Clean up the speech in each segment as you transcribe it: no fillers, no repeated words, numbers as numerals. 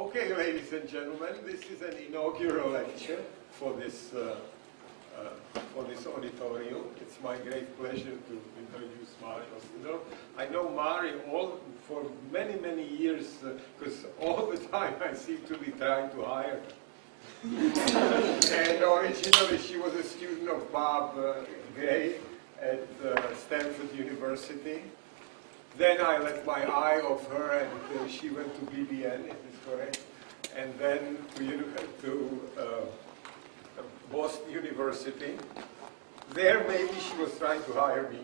Okay, ladies and gentlemen, this is an inaugural lecture for this auditorium. It's my great pleasure to introduce Mari Ostendorf. I know Mari for many, many years because all the time I seem to be trying to hire her. And originally she was a student of Bob Gray at Stanford University. Then I let my eye off her, and she went to BBN, if it's correct, and then to Boston University. There, maybe she was trying to hire me.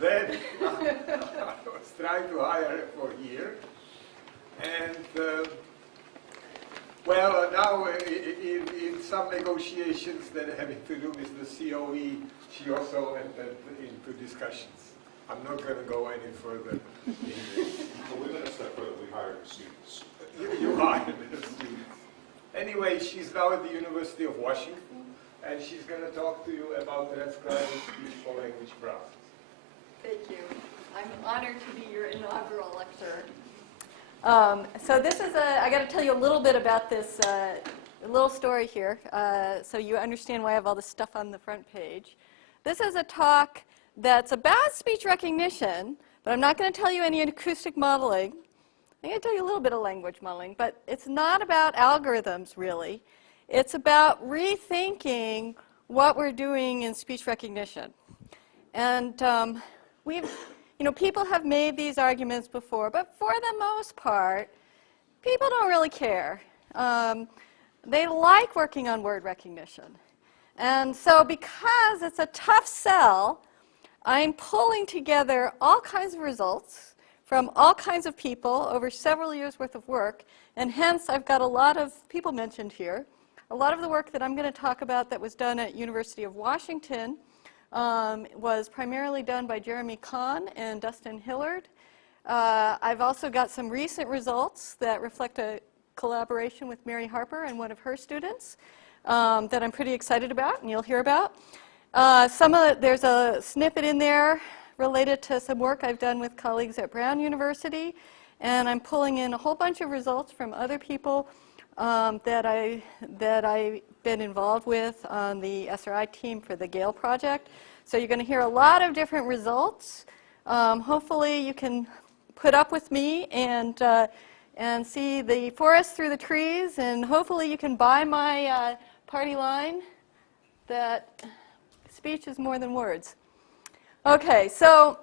Then I was trying to hire her for here, and now in some negotiations that are having to do with the COE, she also entered into discussions. I'm not going to go any further in this. Well, we're going to separately hire students. You hired the students. Anyway, she's now at the University of Washington, and she's going to talk to you about transcribing speech for language process. Thank you. I'm honored to be your inaugural lecturer. So this is I got to tell you a little bit about this little story here, so you understand why I have all this stuff on the front page. This is a talk that's about speech recognition, but I'm not going to tell you any acoustic modeling. I'm going to tell you a little bit of language modeling, but it's not about algorithms, really. It's about rethinking what we're doing in speech recognition. And people have made these arguments before, but for the most part, people don't really care. They like working on word recognition. And so because it's a tough sell, I'm pulling together all kinds of results from all kinds of people over several years' worth of work, and hence I've got a lot of people mentioned here. A lot of the work that I'm going to talk about that was done at University of Washington was primarily done by Jeremy Kahn and Dustin Hillard. I've also got some recent results that reflect a collaboration with Mary Harper and one of her students that I'm pretty excited about, and you'll hear about. There's a snippet in there related to some work I've done with colleagues at Brown University, and I'm pulling in a whole bunch of results from other people that I've been involved with on the SRI team for the Gale project. So you're going to hear a lot of different results. Hopefully you can put up with me and see the forest through the trees, and hopefully you can buy my party line that speech is more than words. Okay, so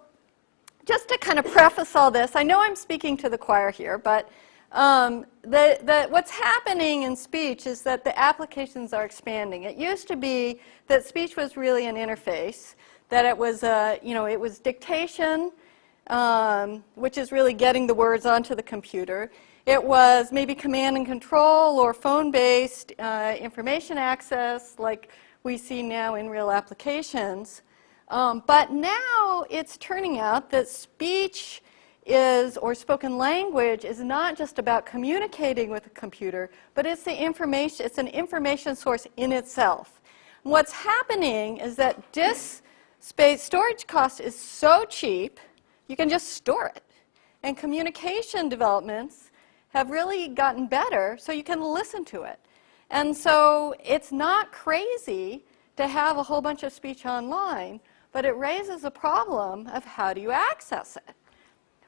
just to kind of preface all this, I know I'm speaking to the choir here, but what's happening in speech is that the applications are expanding. It used to be that speech was really an interface, that it was, it was dictation, which is really getting the words onto the computer. It was maybe command and control or phone-based information access, like we see now in real applications. But now it's turning out that speech or spoken language is not just about communicating with a computer, but it's an information source in itself. And what's happening is that disk space storage cost is so cheap, you can just store it. And communication developments have really gotten better, so you can listen to it. And so it's not crazy to have a whole bunch of speech online, but it raises a problem of how do you access it.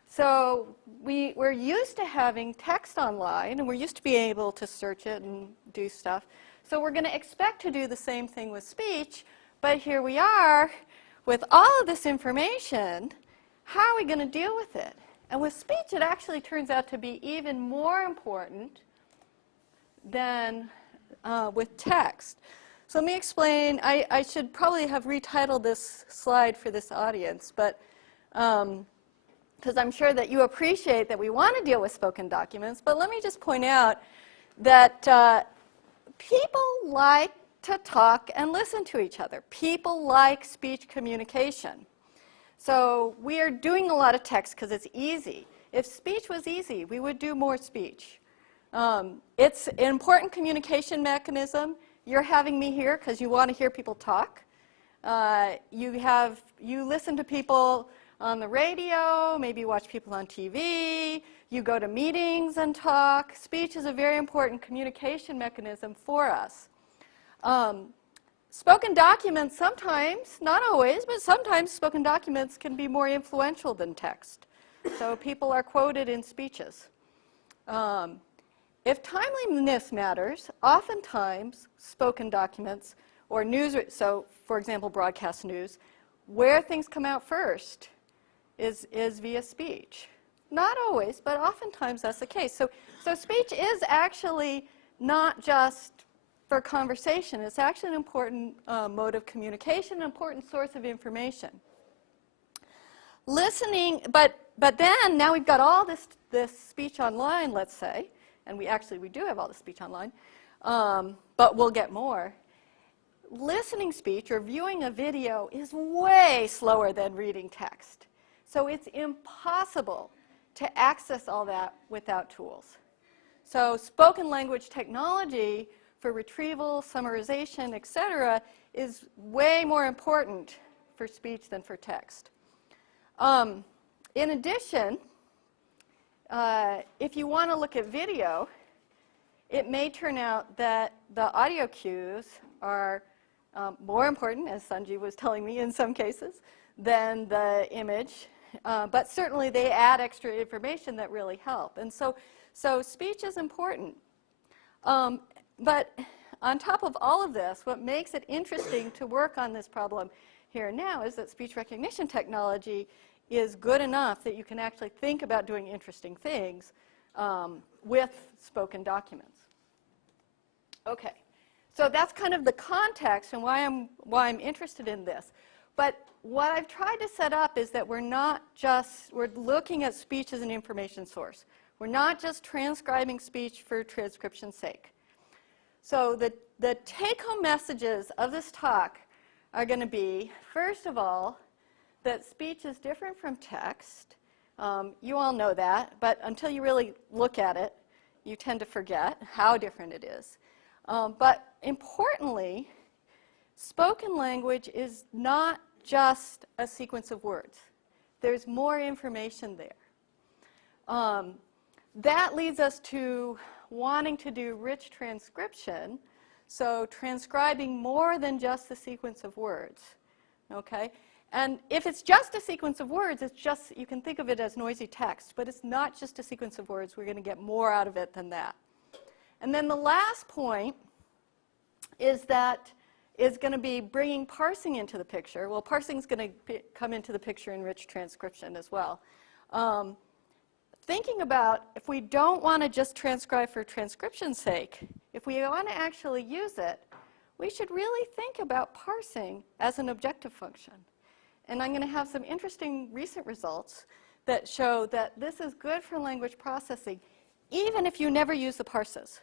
So we're used to having text online, and we're used to being able to search it and do stuff. So we're going to expect to do the same thing with speech, but here we are with all of this information. How are we going to deal with it? And with speech, it actually turns out to be even more important than with text. So let me explain. I should probably have retitled this slide for this audience, but because I'm sure that you appreciate that we want to deal with spoken documents, but let me just point out that people like to talk and listen to each other. People like speech communication. So we are doing a lot of text because it's easy. If speech was easy, we would do more speech. It's an important communication mechanism. You're having me here because you want to hear people talk. You listen to people on the radio, maybe you watch people on TV, you go to meetings and talk. Speech is a very important communication mechanism for us. Spoken documents sometimes, not always, but sometimes spoken documents can be more influential than text. So people are quoted in speeches. If timeliness matters, oftentimes spoken documents or news, so for example broadcast news, where things come out first is via speech. Not always, but oftentimes that's the case. So speech is actually not just for conversation. It's actually an important mode of communication, an important source of information. Listening, but then now we've got all this speech online, let's say, and we do have all the speech online, but we'll get more. Listening speech or viewing a video is way slower than reading text. So it's impossible to access all that without tools. So spoken language technology for retrieval, summarization, etc., is way more important for speech than for text. In addition, if you want to look at video, it may turn out that the audio cues are more important, as Sanjeev was telling me in some cases, than the image. But certainly they add extra information that really help. And so speech is important. But on top of all of this, what makes it interesting to work on this problem here and now is that speech recognition technology is good enough that you can actually think about doing interesting things with spoken documents. Okay, so that's kind of the context and why I'm interested in this. But what I've tried to set up is that we're looking at speech as an information source. We're not just transcribing speech for transcription's sake. So the take-home messages of this talk are going to be, first of all, that speech is different from text. You all know that, but until you really look at it, you tend to forget how different it is. But importantly, spoken language is not just a sequence of words. There's more information there. That leads us to wanting to do rich transcription, so transcribing more than just the sequence of words. Okay? And if it's just a sequence of words, you can think of it as noisy text, but it's not just a sequence of words. We're going to get more out of it than that. And then the last point is going to be bringing parsing into the picture. Well, parsing is going to come into the picture in rich transcription as well. Thinking about if we don't want to just transcribe for transcription's sake, if we want to actually use it, we should really think about parsing as an objective function. And I'm going to have some interesting recent results that show that this is good for language processing, even if you never use the parses.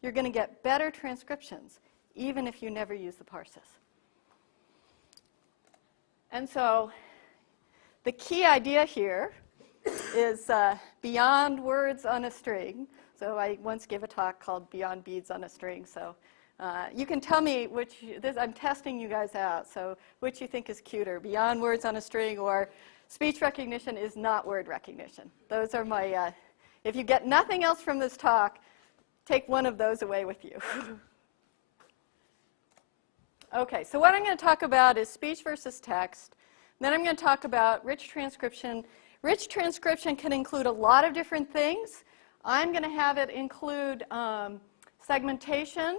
You're going to get better transcriptions, even if you never use the parses. And so the key idea here is beyond words on a string. So I once gave a talk called Beyond Beads on a String. So you can tell me I'm testing you guys out, so which you think is cuter, beyond words on a string or speech recognition is not word recognition. Those are my, if you get nothing else from this talk, take one of those away with you. Okay, so what I'm going to talk about is speech versus text. Then I'm going to talk about rich transcription. Rich transcription can include a lot of different things. I'm going to have it include segmentation,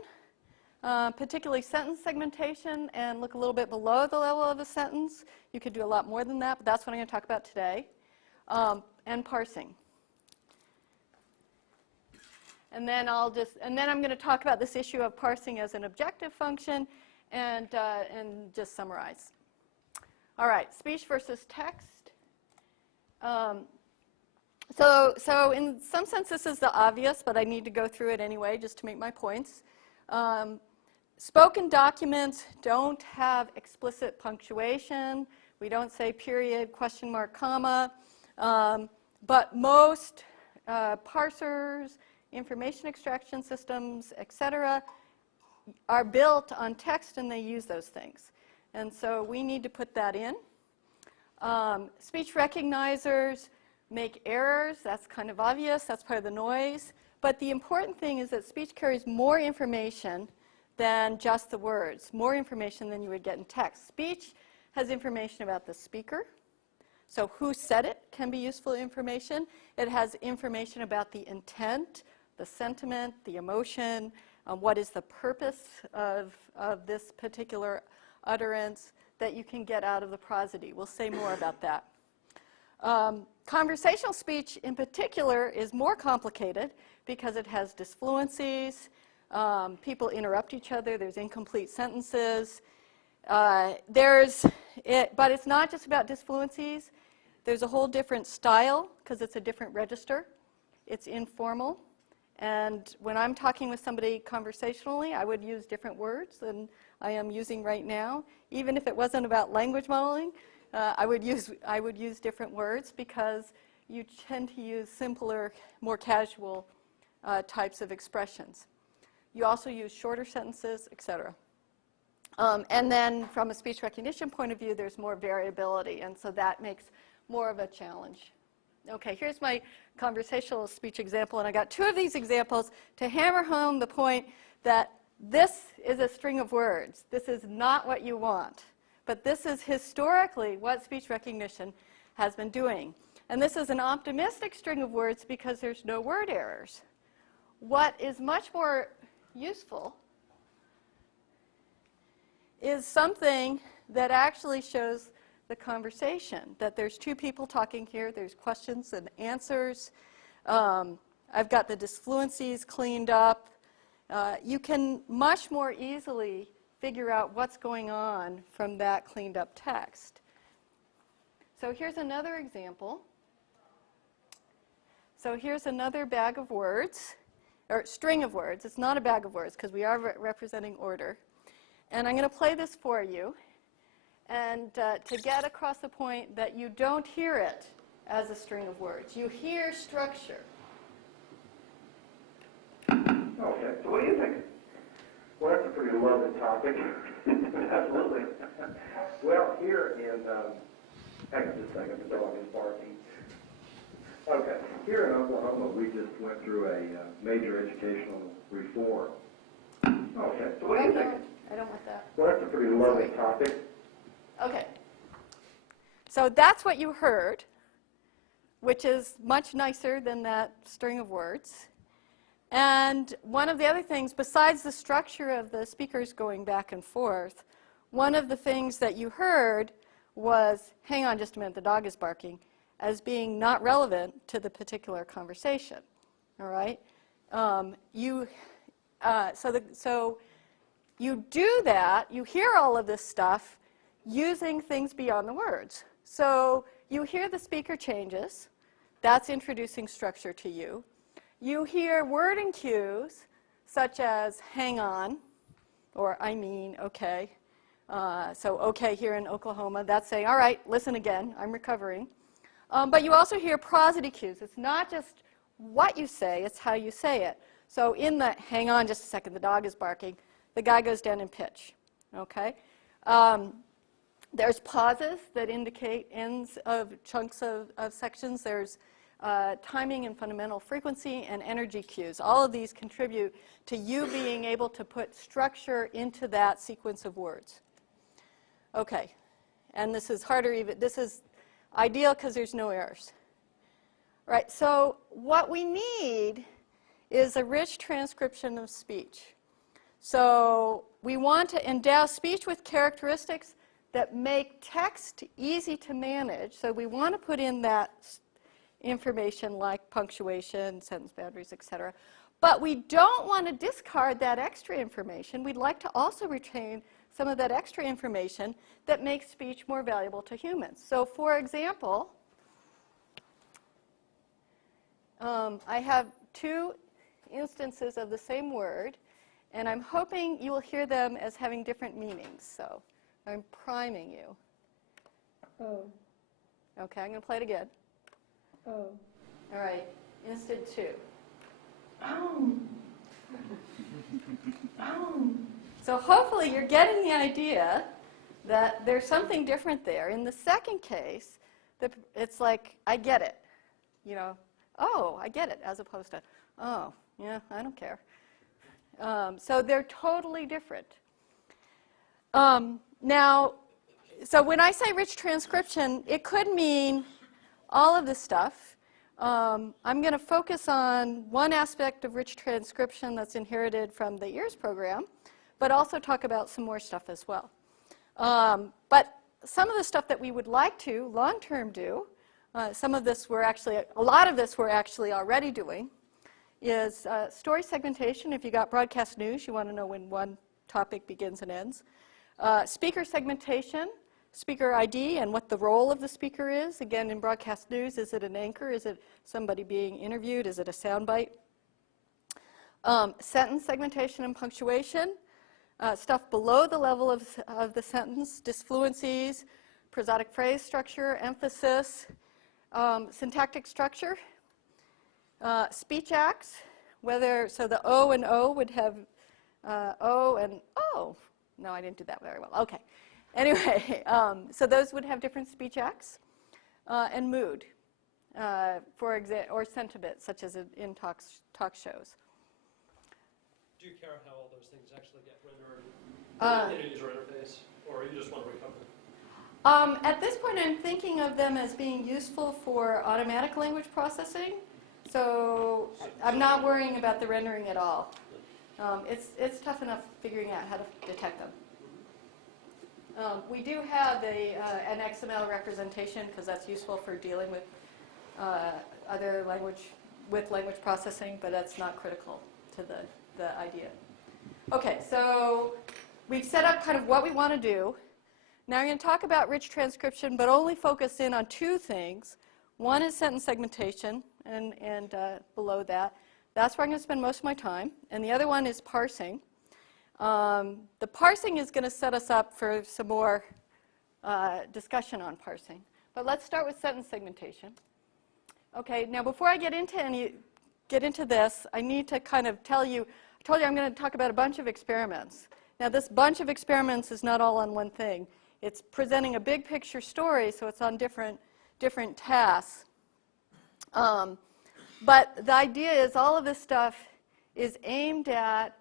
particularly sentence segmentation, and look a little bit below the level of a sentence. You could do a lot more than that, but that's what I'm going to talk about today. And parsing. And then I'm going to talk about this issue of parsing as an objective function and just summarize. All right, speech versus text. So in some sense this is the obvious, but I need to go through it anyway just to make my points. Spoken documents don't have explicit punctuation. We don't say period, question mark, comma. But most parsers, information extraction systems, etc., are built on text and they use those things. And so we need to put that in. Speech recognizers make errors. That's kind of obvious. That's part of the noise. But the important thing is that speech carries more information than just the words, more information than you would get in text. Speech has information about the speaker. So who said it can be useful information. It has information about the intent, the sentiment, the emotion, what is the purpose of this particular utterance that you can get out of the prosody. We'll say more about that. Conversational speech in particular is more complicated because it has disfluencies. People interrupt each other. There's incomplete sentences. But it's not just about disfluencies. There's a whole different style because it's a different register. It's informal. And when I'm talking with somebody conversationally, I would use different words than I am using right now. Even if it wasn't about language modeling, I would use different words because you tend to use simpler, more casual types of expressions. You also use shorter sentences, etc. And then from a speech recognition point of view, there's more variability, and so that makes more of a challenge. Okay, here's my conversational speech example, and I got two of these examples to hammer home the point that this is a string of words. This is not what you want, but this is historically what speech recognition has been doing. And this is an optimistic string of words because there's no word errors. What is much more useful is something that actually shows the conversation, that there's two people talking here, there's questions and answers. I've got the disfluencies cleaned up. You can much more easily figure out what's going on from that cleaned up text. So here's another example. So here's another bag of words, or string of words. It's not a bag of words because we are representing order. And I'm going to play this for you. And to get across the point that you don't hear it as a string of words. You hear structure. Okay, so what do you think? Well, that's a pretty lovely topic. Absolutely. Well, here in, hang on just a second, the dog is barking. Okay, here in Oklahoma, we just went through a major educational reform. Okay, so what do you think? I don't want that. Well, that's a pretty lovely topic. Okay. So that's what you heard, which is much nicer than that string of words. And one of the other things, besides the structure of the speakers going back and forth, one of the things that you heard was, hang on just a minute, the dog is barking, as being not relevant to the particular conversation. All right? So you do that, you hear all of this stuff, using things beyond the words. So you hear the speaker changes. That's introducing structure to you. You hear wording cues, such as hang on, or I mean, okay. So okay here in Oklahoma, that's saying, all right, listen again, I'm recovering. But you also hear prosody cues. It's not just what you say, it's how you say it. So in the hang on just a second, the dog is barking, the guy goes down in pitch, okay? There's pauses that indicate ends of chunks of sections. There's timing and fundamental frequency and energy cues. All of these contribute to you being able to put structure into that sequence of words. Okay, and this is harder even. This is ideal because there's no errors. Right, so what we need is a rich transcription of speech. So we want to endow speech with characteristics that make text easy to manage. So we want to put in that information like punctuation, sentence boundaries, etc. But we don't want to discard that extra information. We'd like to also retain some of that extra information that makes speech more valuable to humans. So for example, I have two instances of the same word, and I'm hoping you will hear them as having different meanings. So I'm priming you. Oh. Okay, I'm going to play it again. Oh. All right, instant 2. Oh. Oh. So hopefully you're getting the idea that there's something different there. In the second case, it's like, I get it. You know, oh, I get it, as opposed to, oh, yeah, I don't care. So they're totally different. Now, so when I say rich transcription, it could mean all of this stuff. I'm going to focus on one aspect of rich transcription that's inherited from the EARS program, but also talk about some more stuff as well. But some of the stuff that we would like to long-term do, some of this we're actually, a lot of this we're actually already doing, is story segmentation. If you got broadcast news, you want to know when one topic begins and ends. Speaker segmentation, speaker ID, and what the role of the speaker is. Again, in broadcast news, is it an anchor? Is it somebody being interviewed? Is it a soundbite? Sentence segmentation and punctuation, stuff below the level of the sentence, disfluencies, prosodic phrase structure, emphasis, syntactic structure, speech acts, whether, so the O and O would have O and O. No, I didn't do that very well. Okay. Anyway, so those would have different speech acts, and mood, for example, or sentiment, such as in talk shows. Do you care how all those things actually get rendered in a user interface, or you just want to recover them? At this point, I'm thinking of them as being useful for automatic language processing, so I'm not worrying about the rendering at all. It's tough enough figuring out how to detect them. We do have an XML representation because that's useful for dealing with other language processing, but that's not critical to the idea. Okay, so we've set up kind of what we want to do. Now I'm going to talk about rich transcription, but only focus in on two things. One is sentence segmentation, and below that. That's where I'm going to spend most of my time. And the other one is parsing. The parsing is going to set us up for some more discussion on parsing. But let's start with sentence segmentation. Okay, now before I get into this, I need to kind of tell you, I told you I'm going to talk about a bunch of experiments. Now this bunch of experiments is not all on one thing. It's presenting a big picture story, so it's on different tasks. But the idea is all of this stuff is aimed at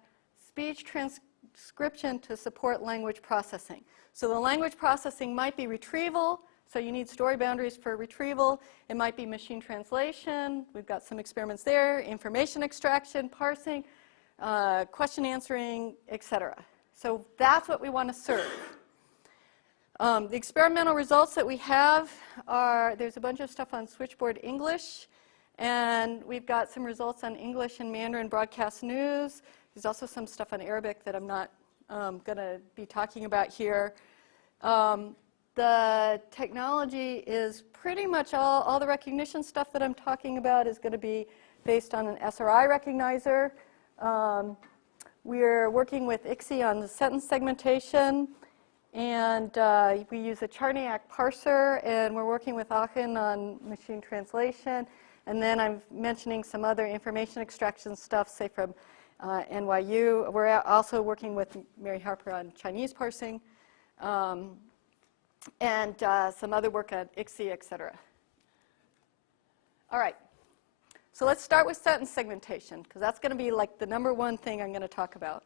speech transcription to support language processing. So the language processing might be retrieval, so you need story boundaries for retrieval. It might be machine translation. We've got some experiments there, information extraction, parsing, question answering, etc. So that's what we want to serve. The experimental results that we have are, there's a bunch of stuff on switchboard English, and we've got some results on English and Mandarin broadcast news. There's also some stuff on Arabic that I'm not going to be talking about here. The technology is pretty much all the recognition stuff that I'm talking about is going to be based on an SRI recognizer. We're working with ICSI on the sentence segmentation, and we use a Charniak parser, and we're working with Aachen on machine translation. And then I'm mentioning some other information extraction stuff, say from NYU. We're also working with Mary Harper on Chinese parsing, and some other work on ICSI, et cetera. All right. So let's start with sentence segmentation, because that's going to be like the number one thing I'm going to talk about.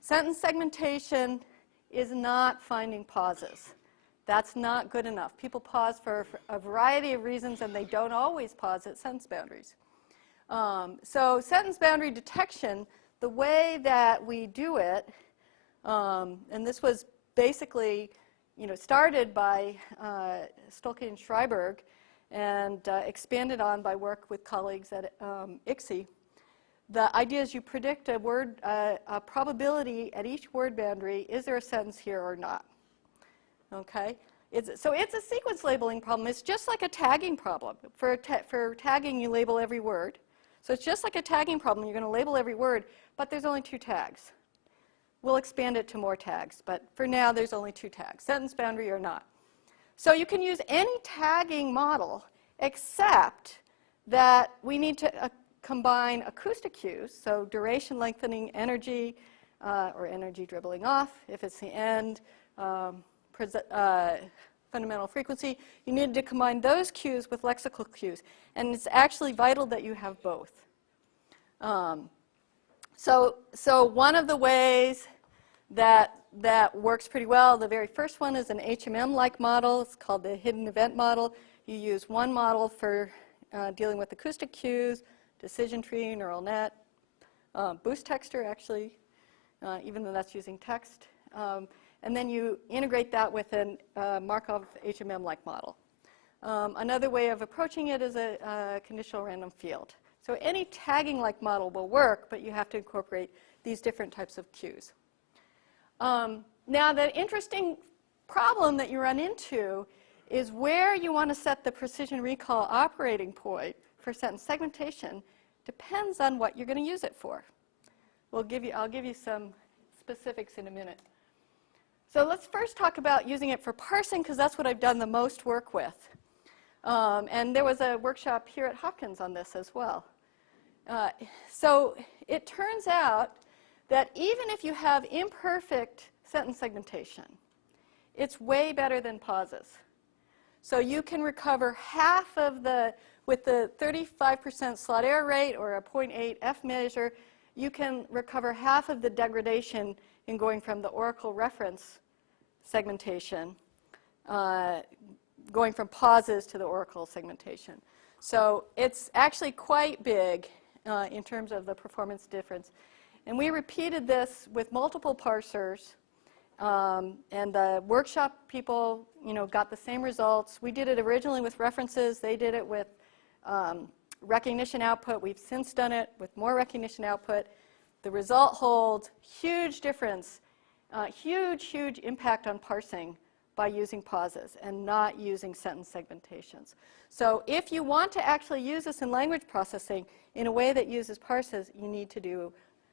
Sentence segmentation is not finding pauses. That's not good enough. People pause for a variety of reasons, and they don't always pause at sentence boundaries. So sentence boundary detection, the way that we do it, and this was basically started by Stolke and Schreiberg and expanded on by work with colleagues at ICSI. The idea is you predict a word, a probability at each word boundary, is there a sentence here or not? Okay? So it's a sequence labeling problem. It's just like a tagging problem. For tagging, you label every word. So it's just like a tagging problem. You're going to label every word, but there's only 2 tags. We'll expand it to more tags, but for now, there's only 2 tags, sentence boundary or not. So you can use any tagging model, except that we need to combine acoustic cues, so duration lengthening, energy, or energy dribbling off, if it's the end, fundamental frequency, you needed to combine those cues with lexical cues. And it's actually vital that you have both. So one of the ways that works pretty well, the very first one is an HMM-like model. It's called the hidden event model. You use one model for dealing with acoustic cues, decision tree, neural net, boost texture, actually, even though that's using text. And then you integrate that with a Markov HMM-like model. Another way of approaching it is a conditional random field. So any tagging-like model will work, but you have to incorporate these different types of cues. Now, the interesting problem that you run into is where you want to set the precision recall operating point for sentence segmentation depends on what you're going to use it for. I'll give you some specifics in a minute. So let's first talk about using it for parsing, because that's what I've done the most work with. And there was a workshop here at Hopkins on this as well. So it turns out that even if you have imperfect sentence segmentation, it's way better than pauses. So you can recover half of with the 35% slot error rate or a 0.8 F measure, you can recover half of the degradation in going from the Oracle reference segmentation, going from pauses to the Oracle segmentation. So it's actually quite big in terms of the performance difference. And we repeated this with multiple parsers, and the workshop people, got the same results. We did it originally with references. They did it with recognition output. We've since done it with more recognition output. The result holds. Huge difference, huge impact on parsing by using pauses and not using sentence segmentations. So if you want to actually use this in language processing in a way that uses parses, you need to do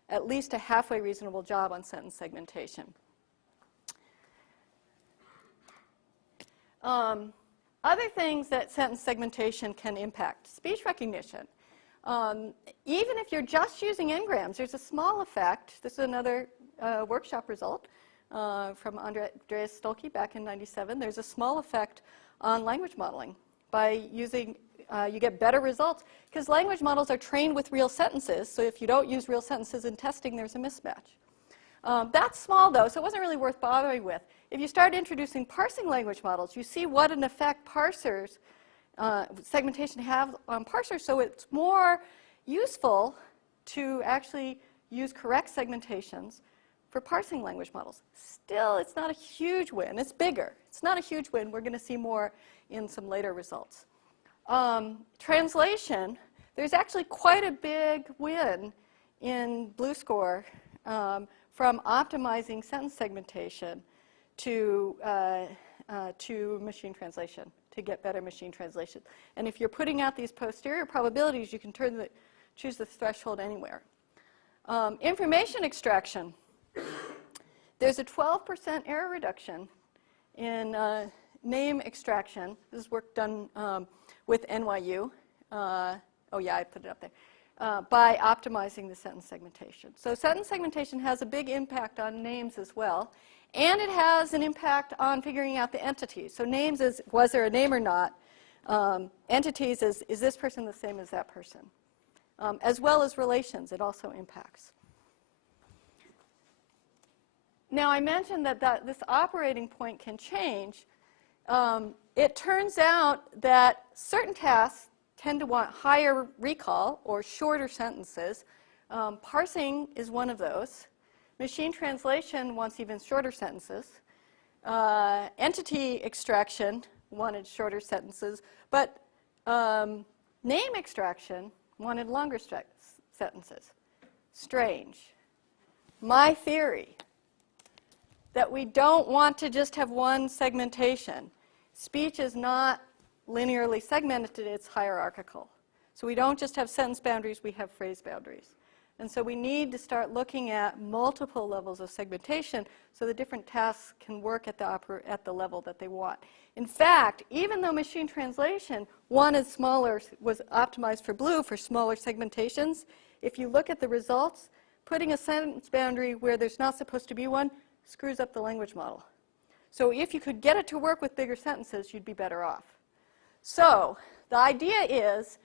at least a halfway reasonable job on sentence segmentation. Other things that sentence segmentation can impact: speech recognition. Even if you're just using n-grams, there's a small effect. This is another workshop result from Andreas Stolke back in '97. There's a small effect on language modeling by using, you get better results because language models are trained with real sentences. So if you don't use real sentences in testing, there's a mismatch. That's small, though, so it wasn't really worth bothering with. If you start introducing parsing language models, you see what an effect parsers, segmentation have on parsers, so it's more useful to actually use correct segmentations for parsing language models. Still, it's not a huge win. It's bigger. It's not a huge win. We're going to see more in some later results. Translation, there's actually quite a big win in Blue Score from optimizing sentence segmentation to machine translation, to get better machine translation. And if you're putting out these posterior probabilities, you can choose the threshold anywhere. Information extraction. There's a 12% error reduction in name extraction. This is work done with NYU. Oh yeah, I put it up there. By optimizing the sentence segmentation. So sentence segmentation has a big impact on names as well. And it has an impact on figuring out the entities. So names is, was there a name or not? Entities is this person the same as that person? As well as relations, it also impacts. Now, I mentioned that this operating point can change. It turns out that certain tasks tend to want higher recall or shorter sentences. Parsing is one of those. Machine translation wants even shorter sentences. Entity extraction wanted shorter sentences. But name extraction wanted longer sentences. Strange. My theory that we don't want to just have one segmentation. Speech is not linearly segmented, it's hierarchical. So we don't just have sentence boundaries, we have phrase boundaries. And so we need to start looking at multiple levels of segmentation so the different tasks can work at the level that they want. In fact, even though machine translation, one is smaller, was optimized for blue for smaller segmentations, if you look at the results, putting a sentence boundary where there's not supposed to be one screws up the language model. So if you could get it to work with bigger sentences, you'd be better off. So the idea is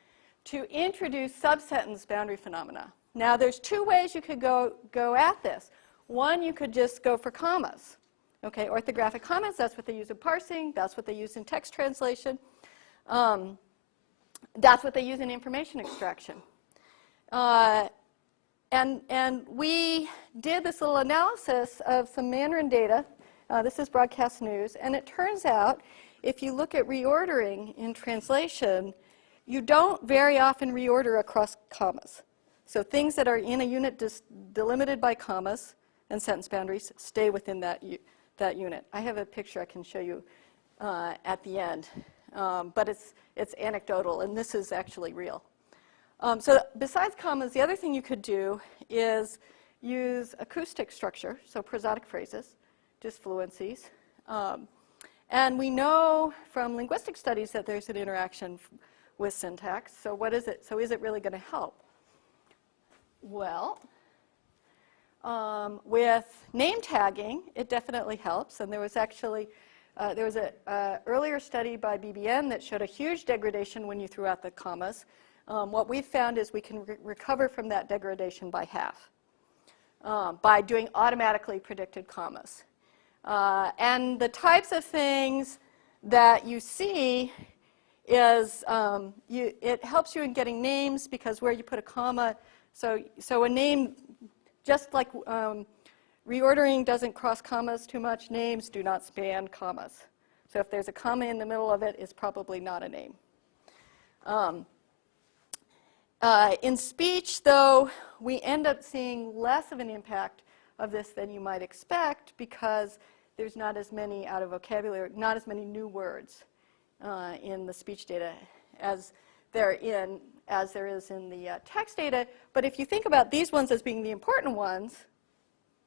to introduce subsentence boundary phenomena. Now there's two ways you could go at this. One, you could just go for commas. Okay, orthographic commas, that's what they use in parsing, that's what they use in text translation. That's what they use in information extraction. And we did this little analysis of some Mandarin data. This is broadcast news. And it turns out, if you look at reordering in translation, you don't very often reorder across commas. So things that are in a unit delimited by commas and sentence boundaries stay within that unit. I have a picture I can show you at the end. But it's anecdotal, and this is actually real. So besides commas, the other thing you could do is use acoustic structure, so prosodic phrases, disfluencies. And we know from linguistic studies that there's an interaction with syntax. So what is it? So is it really going to help? Well, with name tagging, it definitely helps. And there was actually there was an earlier study by BBN that showed a huge degradation when you threw out the commas. What we've found is we can recover from that degradation by half by doing automatically predicted commas. And the types of things that you see is it helps you in getting names because where you put a comma, so a name, just like reordering doesn't cross commas too much, names do not span commas. So if there's a comma in the middle of it, it's probably not a name. In speech, though, we end up seeing less of an impact of this than you might expect because there's not as many out of vocabulary, not as many new words in the speech data as there is in the text data. But if you think about these ones as being the important ones,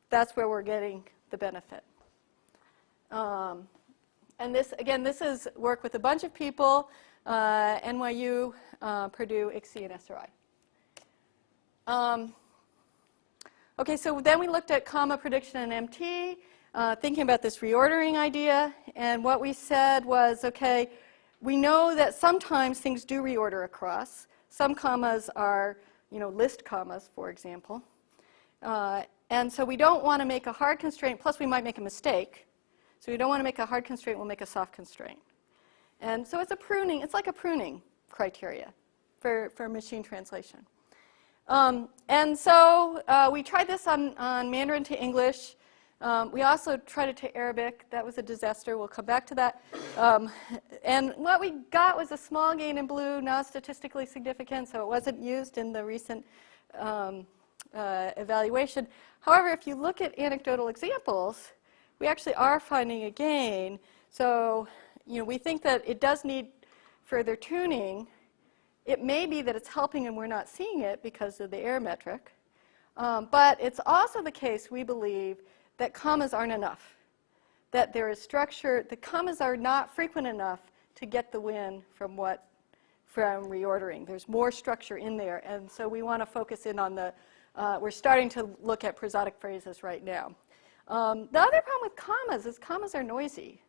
that's where we're getting the benefit. And this, again, this is work with a bunch of people, NYU, Purdue, ICSI, and SRI. Okay, so then we looked at comma prediction and MT, thinking about this reordering idea. And what we said was, okay, we know that sometimes things do reorder across. Some commas are, list commas, for example. And so we don't want to make a hard constraint, plus we might make a mistake. So we don't want to make a hard constraint, we'll make a soft constraint. And so it's a pruning, it's like a pruning criteria for machine translation. And so we tried this on Mandarin to English. We also tried it to Arabic. That was a disaster. We'll come back to that. And what we got was a small gain in blue, not statistically significant, so it wasn't used in the recent evaluation. However, if you look at anecdotal examples, we actually are finding a gain. So, we think that it does need further tuning. It may be that it's helping and we're not seeing it because of the error metric. But it's also the case, we believe, that commas aren't enough. That there is structure, the commas are not frequent enough to get the win from reordering. There's more structure in there, and so we want to focus in on we're starting to look at prosodic phrases right now. The other problem with commas is commas are noisy.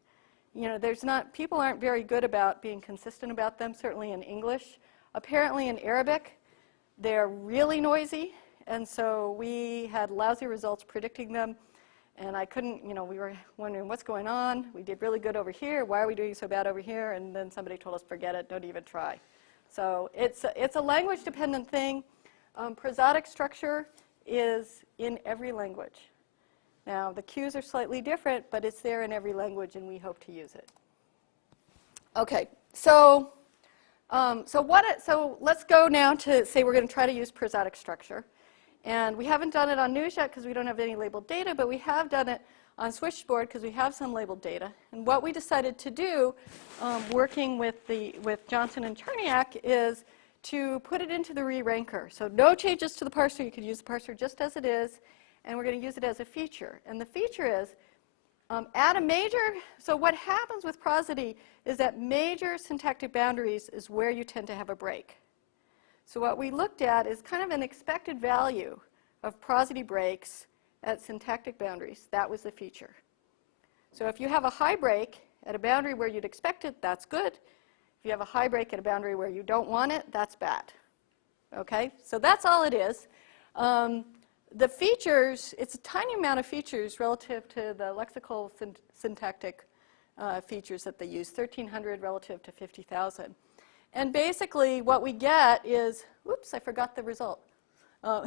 People aren't very good about being consistent about them, certainly in English. Apparently in Arabic, they're really noisy, and so we had lousy results predicting them. And I couldn't, we were wondering what's going on. We did really good over here. Why are we doing so bad over here? And then somebody told us, forget it, don't even try. So it's a language-dependent thing. Prosodic structure is in every language. Now, the cues are slightly different, but it's there in every language, and we hope to use it. Okay, so let's go now to say we're going to try to use prosodic structure. And we haven't done it on news yet because we don't have any labeled data, but we have done it on Switchboard because we have some labeled data. And what we decided to do, working with Johnson and Cherniak, is to put it into the re-ranker. So no changes to the parser. You could use the parser just as it is, and we're going to use it as a feature. And the feature is add a major. So what happens with prosody is that major syntactic boundaries is where you tend to have a break. So what we looked at is kind of an expected value of prosody breaks at syntactic boundaries. That was the feature. So if you have a high break at a boundary where you'd expect it, that's good. If you have a high break at a boundary where you don't want it, that's bad. Okay? So that's all it is. The features, it's a tiny amount of features relative to the lexical syntactic features that they use, 1,300 relative to 50,000. And basically what we get is, whoops, I forgot the result. Oh,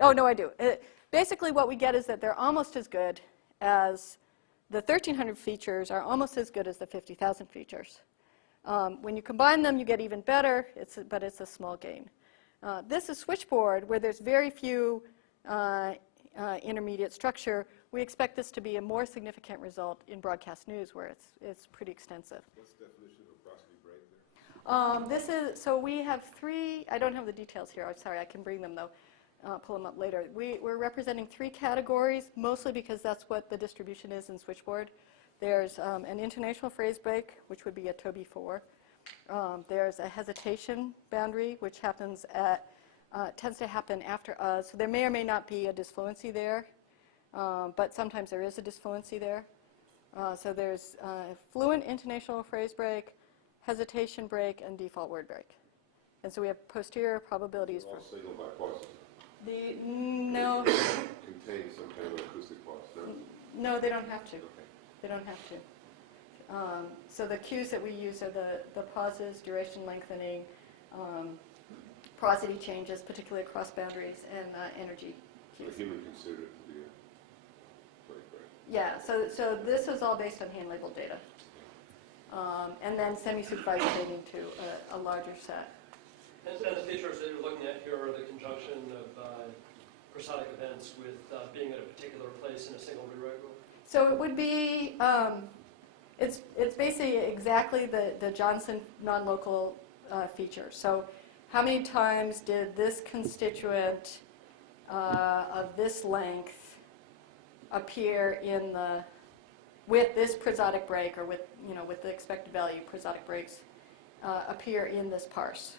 no, I do. Basically what we get is that they're almost as good as the 1,300 features are almost as good as the 50,000 features. When you combine them, you get even better, but it's a small gain. This is switchboard, where there's very few intermediate structure. We expect this to be a more significant result in broadcast news, where it's pretty extensive. What's the definition of prosody break there? So we have 3, I don't have the details here, I'm sorry, I can bring them though, pull them up later. We're representing 3 categories, mostly because that's what the distribution is in switchboard. There's an intonational phrase break, which would be a Toby 4. There's a hesitation boundary, which happens tends to happen after us. So there may or may not be a disfluency there, but sometimes there is a disfluency there. So there's fluent intonational phrase break, hesitation break, and default word break. And so we have posterior probabilities All for signal by pause. no, Contains some kind of acoustic pause, no? no, they don't have to. Okay. They don't have to. So the cues that we use are the pauses, duration lengthening, prosody changes, particularly across boundaries, and energy So cues. the human considered it to be a break. Yeah, so this is all based on hand-labeled data. And then semi-supervised training to a larger set. And the features that you're looking at here are the conjunction of prosodic events with being at a particular place in a single rewrite rule. So it would be, it's basically exactly the Johnson non-local feature. So how many times did this constituent of this length appear in with this prosodic break, or with the expected value prosodic breaks appear in this parse?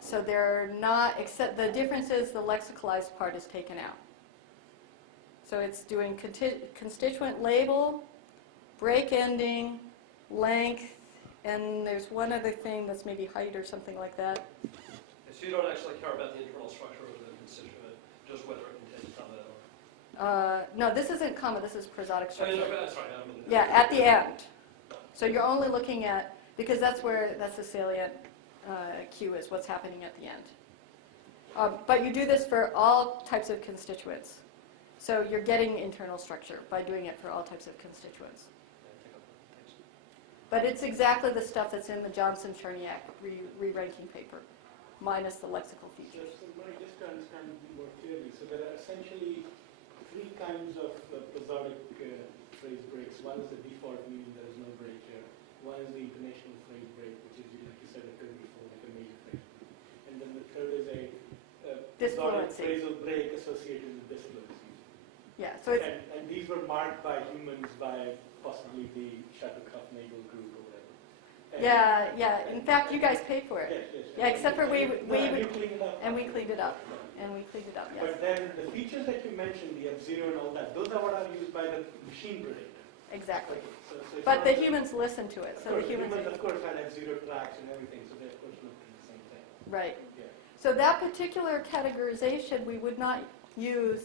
So they're not, except the difference is the lexicalized part is taken out. So it's doing constituent label, break ending, length, and there's one other thing that's maybe height or something like that. So you don't actually care about the internal structure of the constituent, just whether it contains comma or... No, this isn't comma, this is prosodic I structure. mean, that's right. I mean, Yeah, at the end. So you're only looking at, because that's the salient cue is what's happening at the end. But you do this for all types of constituents. So you're getting internal structure by doing it for all types of constituents. But it's exactly the stuff that's in the Johnson-Charniak re-ranking paper, minus the lexical features. Yes, so Murray, just to understand more clearly, so there are essentially 3 kinds of prosodic phrase breaks. One is the default, meaning there is no break here. One is the intonational phrase break, which is, like you said, a term before, like a major phrase break. And then the third is a prosodic Disfluency. phrasal break associated with disfluency. Yeah, so it's, And these were marked by humans by possibly the Shattuck-Nagel group or whatever. yeah. In fact, you guys paid for it. Yes. Yeah, except for we and you cleaned it up. and we cleaned it up. And we cleaned it up, yes. But then the features that you mentioned, the F0 and all that, those are what are used by the machine predictor. Exactly. So it's But not the that- humans listen to it. Of So course, the humans, of course, had F0 tracks and everything, so they of course looked at the same thing. right. Yeah. So that particular categorization we would not use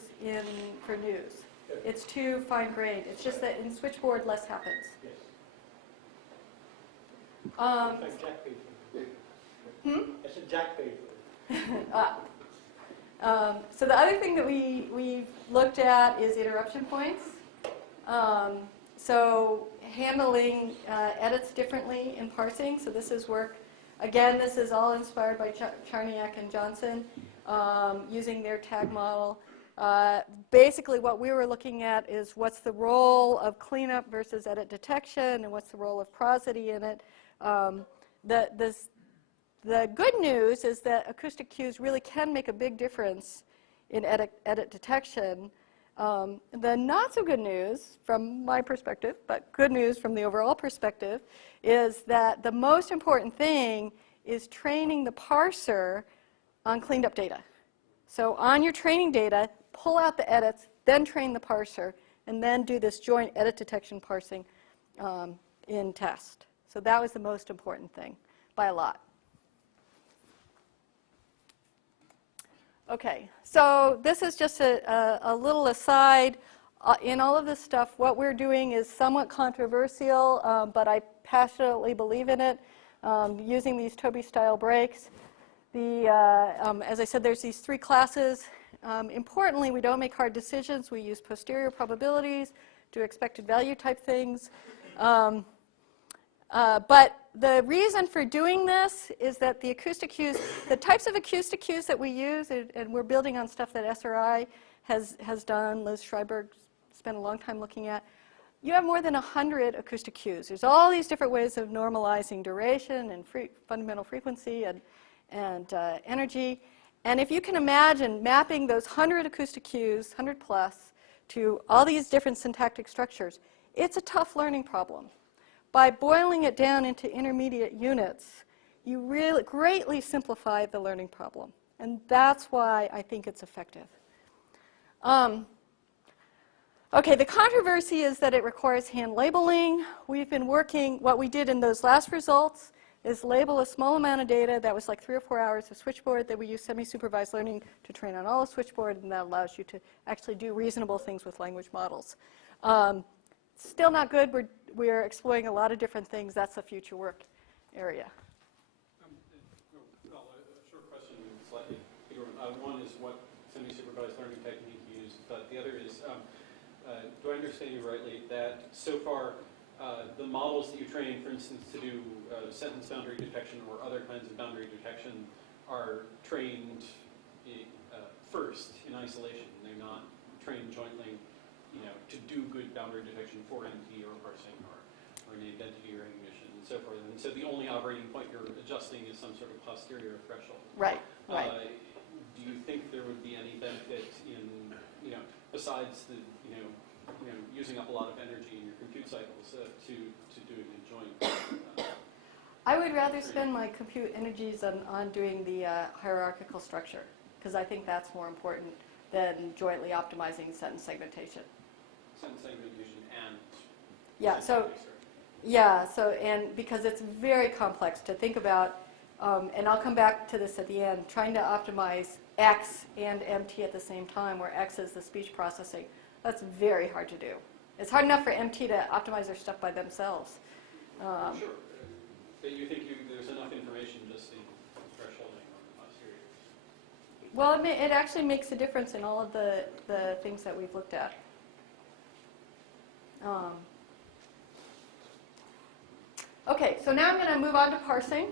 for news. Okay. It's too fine-grained. It's just that in switchboard less happens. Yes. In Um, fact, Jack paid for it. hmm? I said Jack paid for it. So the other thing that we've looked at is interruption points. So handling edits differently in parsing. So this is work, again, this is all inspired by Charniak and Johnson, using their tag model. Basically what we were looking at is what's the role of cleanup versus edit detection, and what's the role of prosody in it. The good news is that acoustic cues really can make a big difference in edit detection. The not so good news from my perspective, but good news from the overall perspective, is that the most important thing is training the parser on cleaned up data. So on your training data, pull out the edits, then train the parser, and then do this joint edit detection parsing in test. So that was the most important thing by a lot. Okay, so this is just a little aside. In all of this stuff, what we're doing is somewhat controversial, but I passionately believe in it, using these Toby-style breaks. As I said, there's these 3 classes. Importantly, we don't make hard decisions. We use posterior probabilities, do expected value type things. But the reason for doing this is that the acoustic cues, the types of acoustic cues that we use, and we're building on stuff that SRI has done, Liz Schreiberg spent a long time looking at, you have more than 100 acoustic cues. There's all these different ways of normalizing duration and fundamental frequency and energy. And if you can imagine mapping those 100 acoustic cues, 100 plus, to all these different syntactic structures, it's a tough learning problem. By boiling it down into intermediate units, you really greatly simplify the learning problem. And that's why I think it's effective. Okay, the controversy is that it requires hand labeling. We've been working, what we did in those last results is label a small amount of data that was like 3 or 4 hours of switchboard that we use semi-supervised learning to train on all of switchboard, and that allows you to actually do reasonable things with language models. Still not good. We're exploring a lot of different things. That's the future work area. Well, a short question, slightly bigger one. One is what semi-supervised learning technique you use, but the other is, do I understand you rightly that so far the models that you train, for instance, to do sentence boundary detection or other kinds of boundary detection are trained first in isolation? They're not trained jointly, to do good boundary detection for MT or parsing or an identity recognition and so forth. And so the only operating point you're adjusting is some sort of posterior threshold. Right, right. Do you think there would be any benefit in, besides the, using up a lot of energy in your compute cycles to doing a joint? I would rather spend my compute energies on doing the hierarchical structure, because I think that's more important than jointly optimizing sentence segmentation. Sentence segmentation and and because it's very complex to think about, and I'll come back to this at the end, trying to optimize X and MT at the same time, where X is the speech processing. That's very hard to do. It's hard enough for MT to optimize their stuff by themselves. Sure. But you think there's enough information just in thresholding on the posterior? Well, it actually makes a difference in all of the things that we've looked at. Okay, so now I'm going to move on to parsing.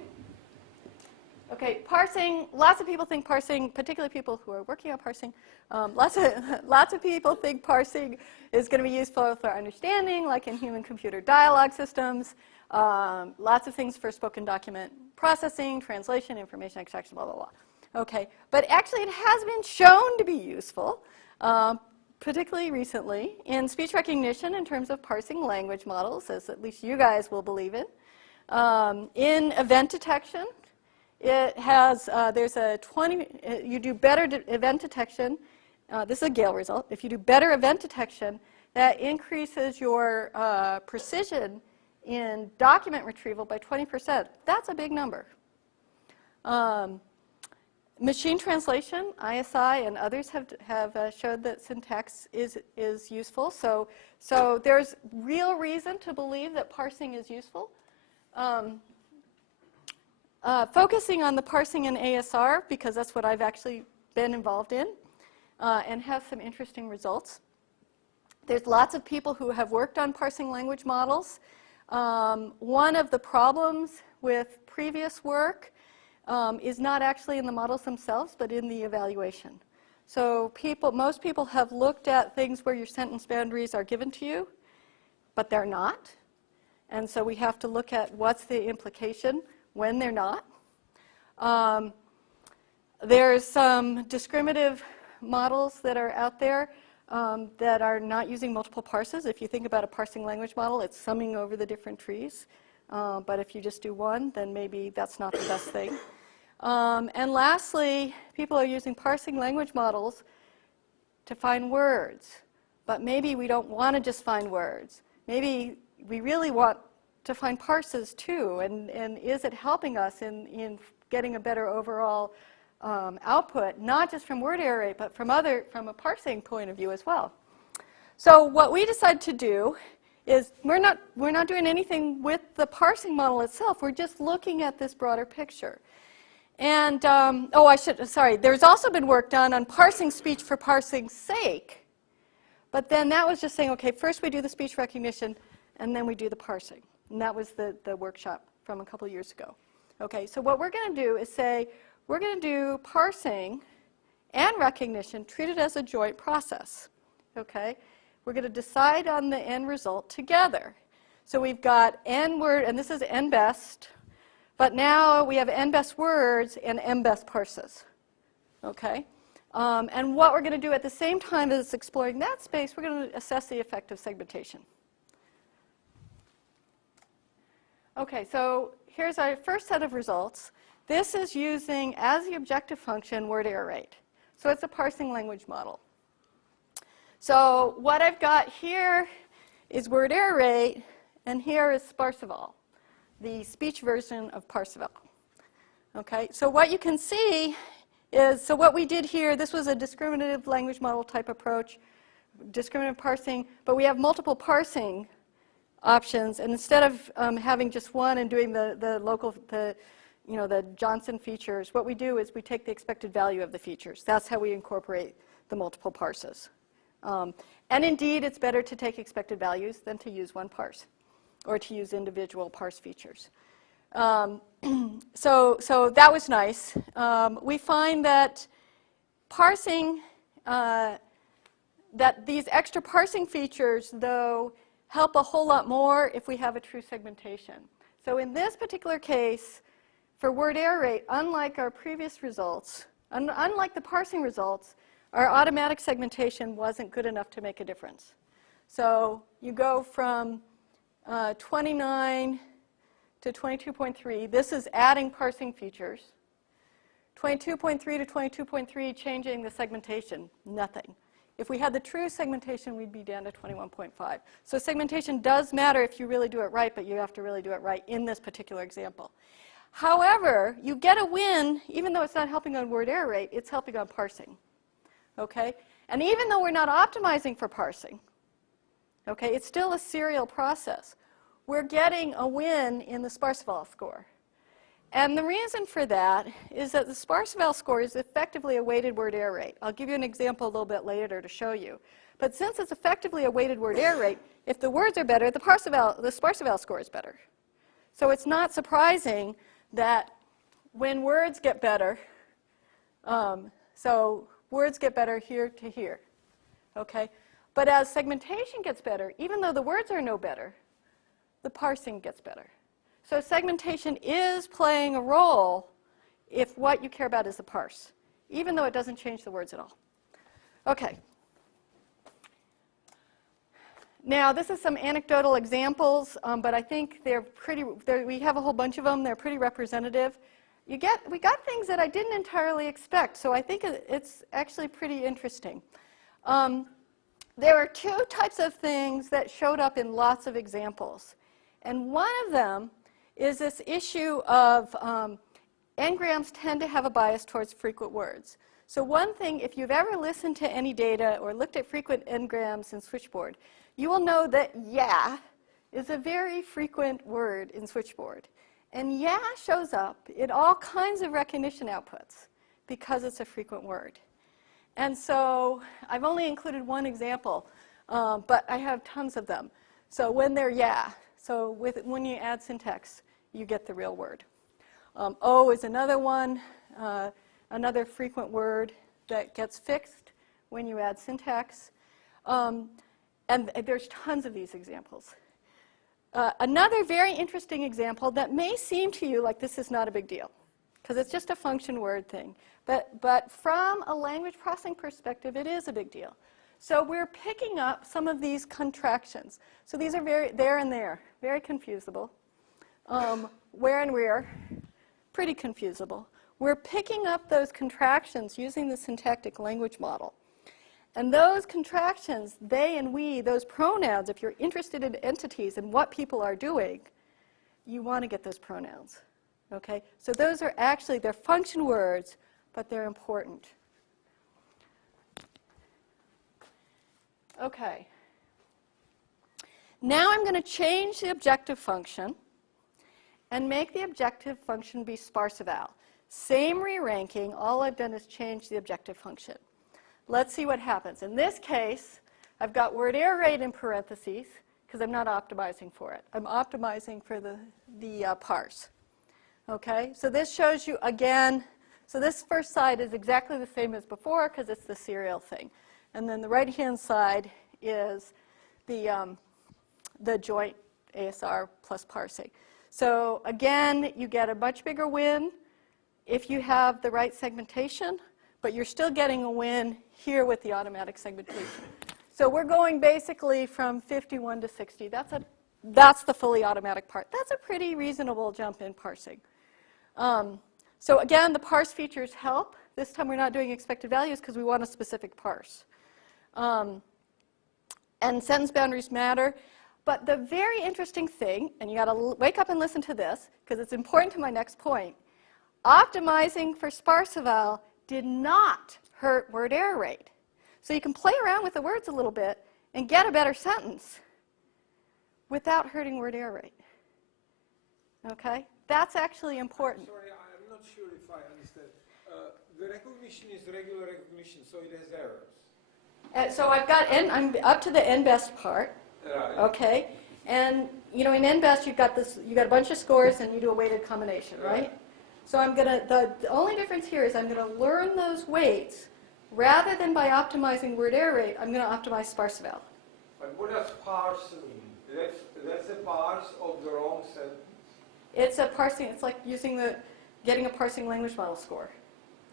Okay, parsing, lots of people think parsing, particularly people who are working on parsing, lots of people think parsing is going to be useful for understanding, like in human-computer dialogue systems, lots of things for spoken document processing, translation, information extraction, blah, blah, blah. Okay, but actually it has been shown to be useful, particularly recently, in speech recognition in terms of parsing language models, as at least you guys will believe in. In event detection, it has, you do better event detection. This is a Gale result. If you do better event detection, that increases your precision in document retrieval by 20%. That's a big number. Machine translation, ISI, and others have showed that syntax is useful. So there's real reason to believe that parsing is useful. Focusing on the parsing in ASR, because that's what I've actually been involved in, and have some interesting results. There's lots of people who have worked on parsing language models. One of the problems with previous work is not actually in the models themselves, but in the evaluation. So most people have looked at things where your sentence boundaries are given to you, but they're not. And so we have to look at what's the implication when they're not. There's some discriminative models that are out there that are not using multiple parses. If you think about a parsing language model, it's summing over the different trees. But if you just do one, then maybe that's not the best thing. And lastly, people are using parsing language models to find words. but maybe we don't want to just find words. Maybe we really want to find parses too, and is it helping us in getting a better overall output, not just from word error rate, but from a parsing point of view as well. So what we decided to do is we're not doing anything with the parsing model itself. We're just looking at this broader picture. And there's also been work done on parsing speech for parsing's sake. But then that was just saying, okay, first we do the speech recognition, and then we do the parsing. And that was the workshop from a couple years ago. Okay, so what we're going to do is say, we're going to do parsing and recognition treated as a joint process. Okay, we're going to decide on the end result together. So we've got n word, and this is n best, but now we have n best words and n best parses. Okay, and what we're going to do at the same time as exploring that space, we're going to assess the effect of segmentation. Okay, so here's our first set of results. This is using, as the objective function, word error rate. So it's a parsing language model. So what I've got here is word error rate, and here is Parseval, the speech version of Parseval. Okay, so what you can see is, so what we did here, this was a discriminative language model type approach, discriminative parsing, but we have multiple parsing options, and instead of having just one and doing the Johnson features, what we do is we take the expected value of the features. That's how we incorporate the multiple parses. And indeed, it's better to take expected values than to use one parse, or to use individual parse features. So that was nice. We find that parsing, that these extra parsing features, though, help a whole lot more if we have a true segmentation. So in this particular case, for word error rate, unlike our previous results, unlike the parsing results, our automatic segmentation wasn't good enough to make a difference. So you go from 29 to 22.3. This is adding parsing features. 22.3 to 22.3, changing the segmentation, nothing. If we had the true segmentation, we'd be down to 21.5. So segmentation does matter if you really do it right, but you have to really do it right in this particular example. However, you get a win, even though it's not helping on word error rate, it's helping on parsing. Okay? And even though we're not optimizing for parsing, okay, it's still a serial process. We're getting a win in the Parseval score. And the reason for that is that the Parseval score is effectively a weighted word error rate. I'll give you an example a little bit later to show you. But since it's effectively a weighted word error rate, if the words are better, the Parseval score is better. So it's not surprising that when words get better, so words get better here to here. Okay? But as segmentation gets better, even though the words are no better, the parsing gets better. So segmentation is playing a role if what you care about is the parse, even though it doesn't change the words at all. Okay. Now, this is some anecdotal examples, but I think we have a whole bunch of them. They're pretty representative. We got things that I didn't entirely expect, so I think it's actually pretty interesting. There are two types of things that showed up in lots of examples. And one of them is this issue of n-grams tend to have a bias towards frequent words. So one thing, if you've ever listened to any data or looked at frequent n-grams in Switchboard, you will know that yeah is a very frequent word in Switchboard. And yeah shows up in all kinds of recognition outputs because it's a frequent word. And so I've only included one example, but I have tons of them. So when they're yeah, so when you add syntax, you get the real word. O is another one, another frequent word that gets fixed when you add syntax. And there's tons of these examples. Another very interesting example that may seem to you like this is not a big deal, because it's just a function word thing. But from a language processing perspective, it is a big deal. So we're picking up some of these contractions. So these are there and there, very confusable. Where and where, pretty confusable. We're picking up those contractions using the syntactic language model. And those contractions, they and we, those pronouns, if you're interested in entities and what people are doing, you want to get those pronouns. Okay? So those are actually, they're function words, but they're important. Okay. Now I'm going to change the objective function and make the objective function be sparse eval. Same re-ranking, all I've done is change the objective function. Let's see what happens. In this case, I've got word error rate in parentheses because I'm not optimizing for it. I'm optimizing for the parse. Okay, so this shows you again, so this first side is exactly the same as before because it's the serial thing. And then the right-hand side is the joint ASR plus parsing. So again, you get a much bigger win if you have the right segmentation, but you're still getting a win here with the automatic segmentation. So we're going basically from 51 to 60. That's the fully automatic part. That's a pretty reasonable jump in parsing. So again, the parse features help. This time we're not doing expected values because we want a specific parse. And sentence boundaries matter. But the very interesting thing, and you got to wake up and listen to this because it's important to my next point, optimizing for sparse eval did not hurt word error rate. So you can play around with the words a little bit and get a better sentence without hurting word error rate. Okay? That's actually important. Sorry, I'm not sure if I understand. The recognition is regular recognition, so it has errors. So I'm up to the NBEST part. Right. Okay? And you know, in NBEST you've got a bunch of scores and you do a weighted combination, right? So the only difference here is I'm going to learn those weights rather than by optimizing word error rate, I'm going to optimize sparse eval. But what does parse mean? That's a parse of the wrong sentence. It's a parsing, it's like getting a parsing language model score.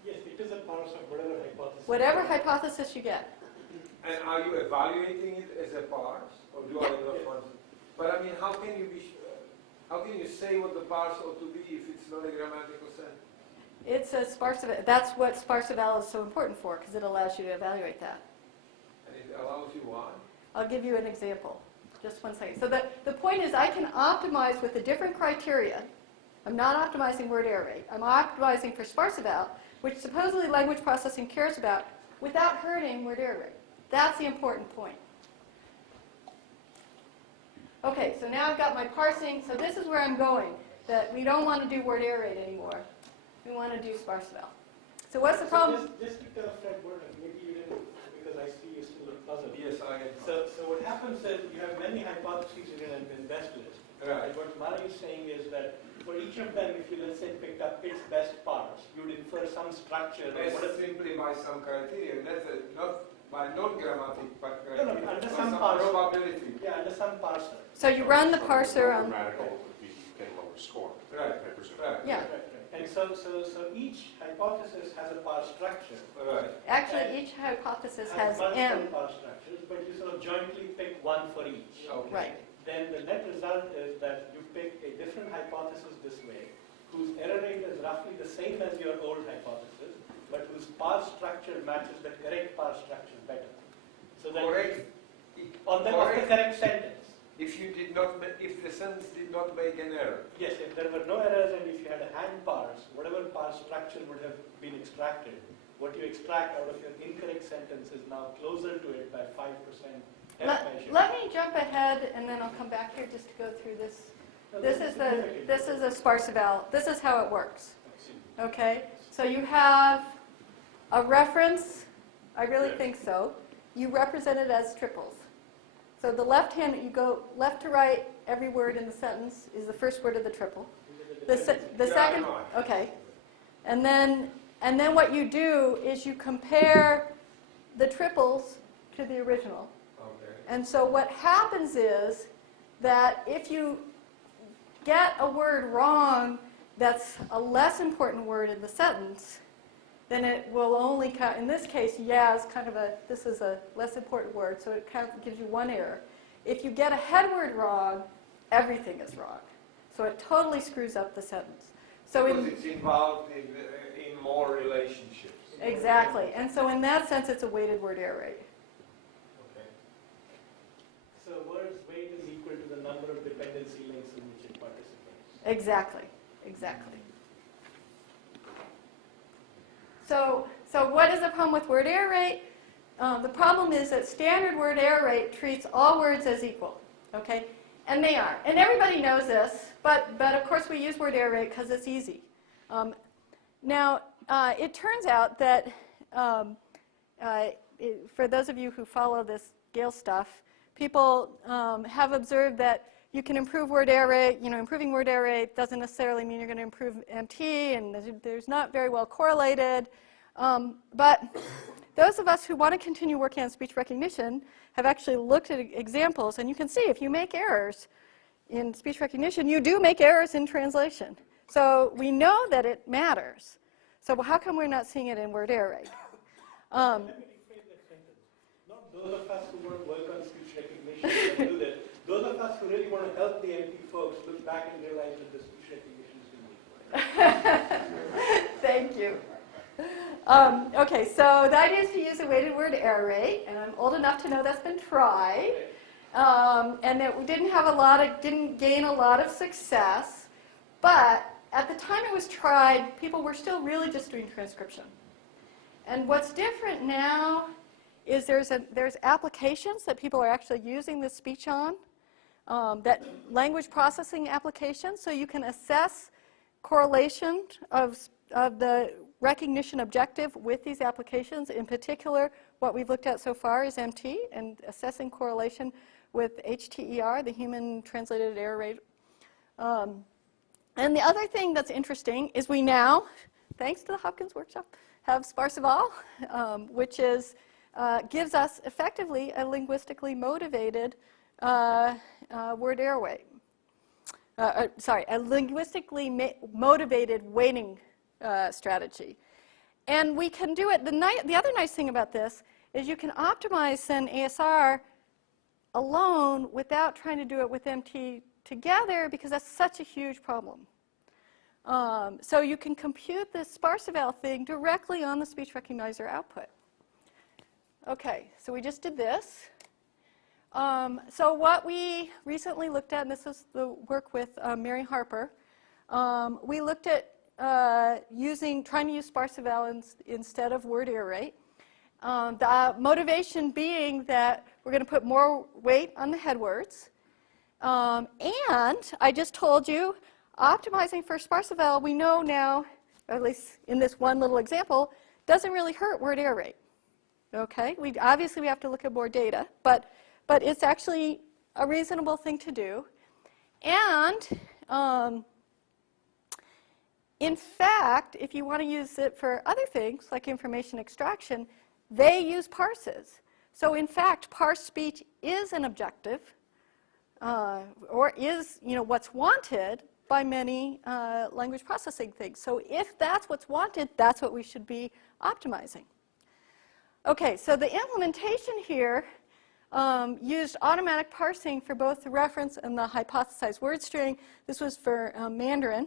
Yes, it is a parse of whatever hypothesis. Whatever hypothesis you get. And are you evaluating it as a parse, or do I not want it? But I mean, how can you say what the parse ought to be if it's not a grammatical sentence? It's a sparse eval. That's what sparse eval is so important for, because it allows you to evaluate that. And it allows you why? I'll give you an example. Just one second. So the point is I can optimize with a different criteria. I'm not optimizing word error rate. I'm optimizing for sparse eval, which supposedly language processing cares about, without hurting word error rate. That's the important point. Okay, so now I've got my parsing. So this is where I'm going, that we don't want to do word error rate anymore. We want to do sparse eval. So what's the problem? Just to kind of Fred word, maybe you didn't, because I see you still puzzled. Yes, I am. So what happens is you have many hypotheses in an invest list. Right. And what Mara is saying is that for each of them, if you, let's say, picked up its best parts, you would infer some structure. That's What is simply by some criteria. That's not by non-grammatic but No, criteria. under By some probability. Yeah, under some parser. So you run the parser on. Grammatical would be get a lower score. Right. I presume. Right. Yeah. Right. And so each hypothesis has a parse structure. Right. Actually, each hypothesis has multiple M. parse structures, but you sort of jointly pick one for each. Okay. Right. Then the net result is that you pick a different hypothesis this way, whose error rate is roughly the same as your old hypothesis, but whose parse structure matches the correct parse structure better. So that Correct. on the correct sentence. If the sentence did not make an error. Yes, if there were no errors and if you had a hand parse, whatever parse structure would have been extracted, what you extract out of your incorrect sentence is now closer to it by 5%. Let me jump ahead, and then I'll come back here just to go through this. This is a sparse eval. This is how it works. Okay, so you have a reference. I really think so. You represent it as triples. So the left hand, you go left to right. Every word in the sentence is the first word of the triple. The second, okay, and then what you do is you compare the triples to the original. Okay. And so what happens is that if you get a word wrong that's a less important word in the sentence, then it will only count. In this case, yeah is kind of this is a less important word, so it kind of gives you one error. If you get a head word wrong, everything is wrong. So it totally screws up the sentence. So because it's involved in more relationships. exactly. And so in that sense, it's a weighted word error rate. Exactly, exactly. So what is the problem with word error rate? The problem is that standard word error rate treats all words as equal, okay? And they are. And everybody knows this, but of course we use word error rate because it's easy. Now, it turns out that for those of you who follow this Gale stuff, people have observed that you can improve word error rate. You know, improving word error rate doesn't necessarily mean you're going to improve MT, and there's not very well correlated. But those of us who want to continue working on speech recognition have actually looked at examples, and you can see if you make errors in speech recognition, you do make errors in translation. So we know that it matters. So how come we're not seeing it in word error rate? Let me rephrase that sentence. Not those of us who want to work on speech recognition can do that. Those of us who really want to help the MP folks look back and realize that the speech recognition is unique. Thank you. Okay, so the idea is to use a weighted word error rate, and I'm old enough to know that's been tried, and that we didn't gain a lot of success, but at the time it was tried, people were still really just doing transcription. And what's different now is there's applications that people are actually using this speech on, that language processing applications, so you can assess correlation of the recognition objective with these applications. In particular, what we've looked at so far is MT and assessing correlation with HTER, the human translated error rate. And the other thing that's interesting is we now, thanks to the Hopkins workshop, have sparse eval, which gives us effectively a linguistically motivated word error weight. A linguistically motivated weighting strategy. And we can do it, the other nice thing about this is you can optimize then ASR alone without trying to do it with MT together, because that's such a huge problem. So you can compute this sparse eval thing directly on the speech recognizer output. Okay, so we just did this. So what we recently looked at, and this is the work with Mary Harper, we looked at trying to use sparse eval instead of word error rate. The motivation being that we're going to put more weight on the head words. And I just told you, optimizing for sparse eval, we know now, at least in this one little example, doesn't really hurt word error rate. Okay, obviously we have to look at more data, but it's actually a reasonable thing to do. And in fact, if you want to use it for other things like information extraction, they use parses. So in fact, parse speech is an objective, or is what's wanted by many language processing things. So if that's what's wanted, that's what we should be optimizing. Okay, so the implementation here used automatic parsing for both the reference and the hypothesized word string. This was for Mandarin,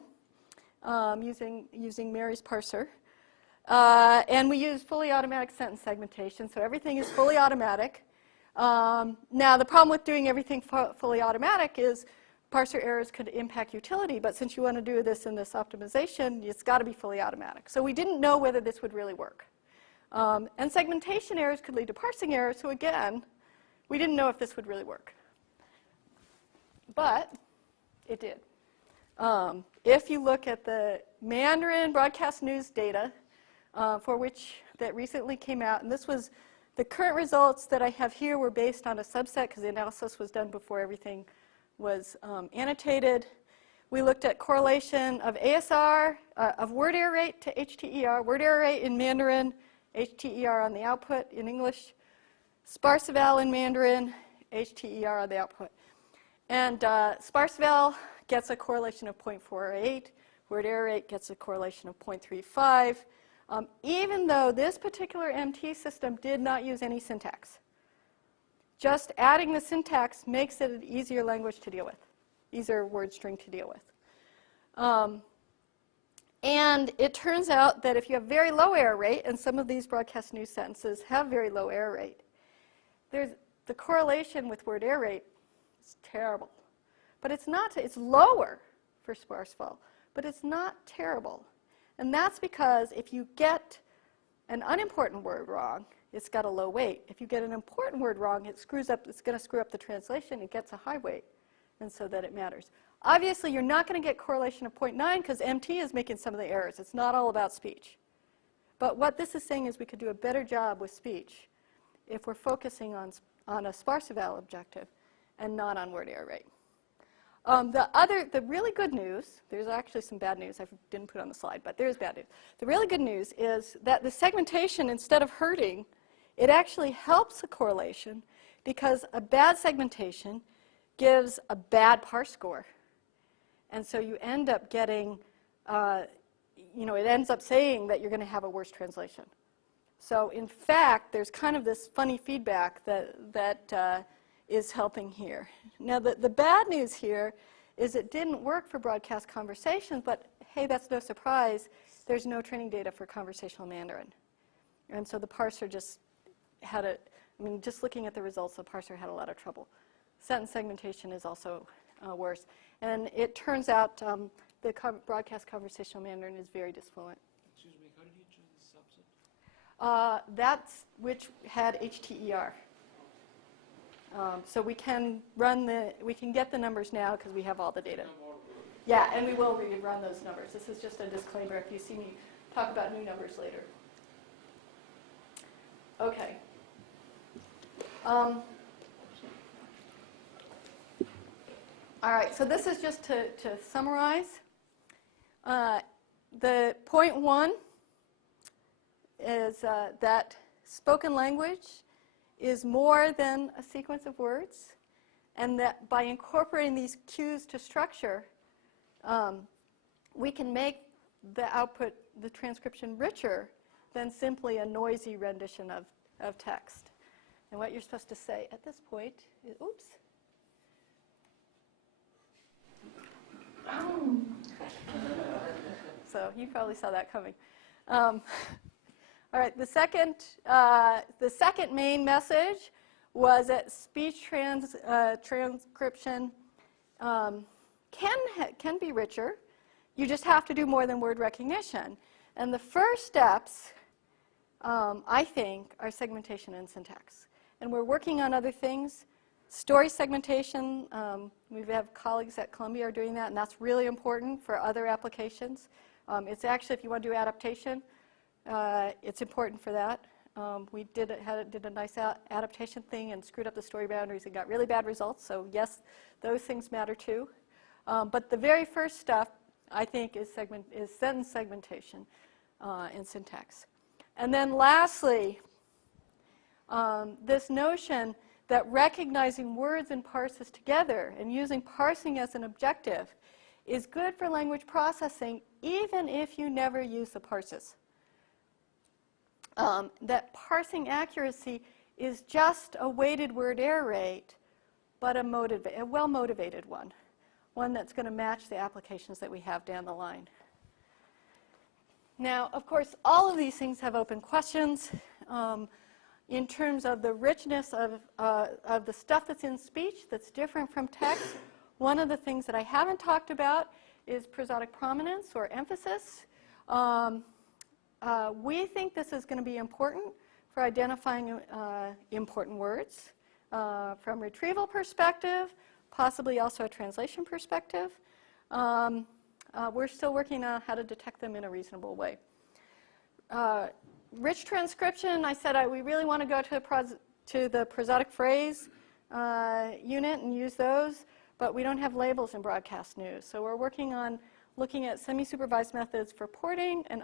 using Mary's parser. And we used fully automatic sentence segmentation, so everything is fully automatic. Now, the problem with doing everything fully automatic is parser errors could impact utility, but since you want to do this in this optimization, it's got to be fully automatic. So we didn't know whether this would really work. And segmentation errors could lead to parsing errors, so again, we didn't know if this would really work. But it did. If you look at the Mandarin broadcast news data, for which that recently came out, and this was the current results that I have here were based on a subset because the analysis was done before everything was annotated. We looked at correlation of ASR, of word error rate to HTER, word error rate in Mandarin, HTER on the output in English, sparse eval in Mandarin, HTER on the output. And sparse eval gets a correlation of 0.48, word error rate gets a correlation of 0.35, even though this particular MT system did not use any syntax. Just adding the syntax makes it an easier language to deal with, easier word string to deal with. And it turns out that if you have very low error rate, and some of these broadcast news sentences have very low error rate, the correlation with word error rate is terrible. But it's not, it's lower for sparse vowel, but it's not terrible. And that's because if you get an unimportant word wrong, it's got a low weight. If you get an important word wrong, it's going to screw up the translation. It gets a high weight, and so that it matters. Obviously, you're not going to get correlation of 0.9 because MT is making some of the errors. It's not all about speech. But what this is saying is we could do a better job with speech if we're focusing on a sparse vowel objective and not on word error rate. The really good news, there's actually some bad news I didn't put on the slide, but there is bad news. The really good news is that the segmentation, instead of hurting, it actually helps the correlation because a bad segmentation gives a bad parse score. And so you end up getting, it ends up saying that you're going to have a worse translation. So in fact, there's kind of this funny feedback that is helping here. Now, the bad news here is it didn't work for broadcast conversations, but hey, that's no surprise. There's no training data for conversational Mandarin. And so the parser just just looking at the results, the parser had a lot of trouble. Sentence segmentation is also worse. And it turns out the broadcast conversational Mandarin is very disfluent. Excuse me, how did you choose the subset? That's which had HTER. So we can get the numbers now because we have all the data. Yeah, and we will rerun those numbers. This is just a disclaimer if you see me talk about new numbers later. Okay. All right, so this is just to summarize. The point one is that spoken language is more than a sequence of words, and that by incorporating these cues to structure, we can make the output, the transcription, richer than simply a noisy rendition of text. And what you're supposed to say at this point is, oops. So you probably saw that coming. All right, the second main message was that speech transcription can be richer. You just have to do more than word recognition. And the first steps, I think, are segmentation and syntax. And we're working on other things. Story segmentation, we have colleagues at Columbia are doing that, and that's really important for other applications. It's actually, if you want to do adaptation, it's important for that. We did a nice adaptation thing and screwed up the story boundaries and got really bad results. So yes, those things matter too. But the very first stuff, I think, is sentence segmentation and syntax. And then lastly, this notion that recognizing words and parses together and using parsing as an objective is good for language processing even if you never use the parses. That parsing accuracy is just a weighted word error rate, but a well-motivated one that's going to match the applications that we have down the line. Now, of course, all of these things have open questions. In terms of the richness of the stuff that's in speech that's different from text, one of the things that I haven't talked about is prosodic prominence or emphasis. We think this is going to be important for identifying important words from retrieval perspective, possibly also a translation perspective. We're still working on how to detect them in a reasonable way. Rich transcription, I said we really want to go to the prosodic phrase unit and use those, but we don't have labels in broadcast news. So we're working on looking at semi-supervised methods for porting and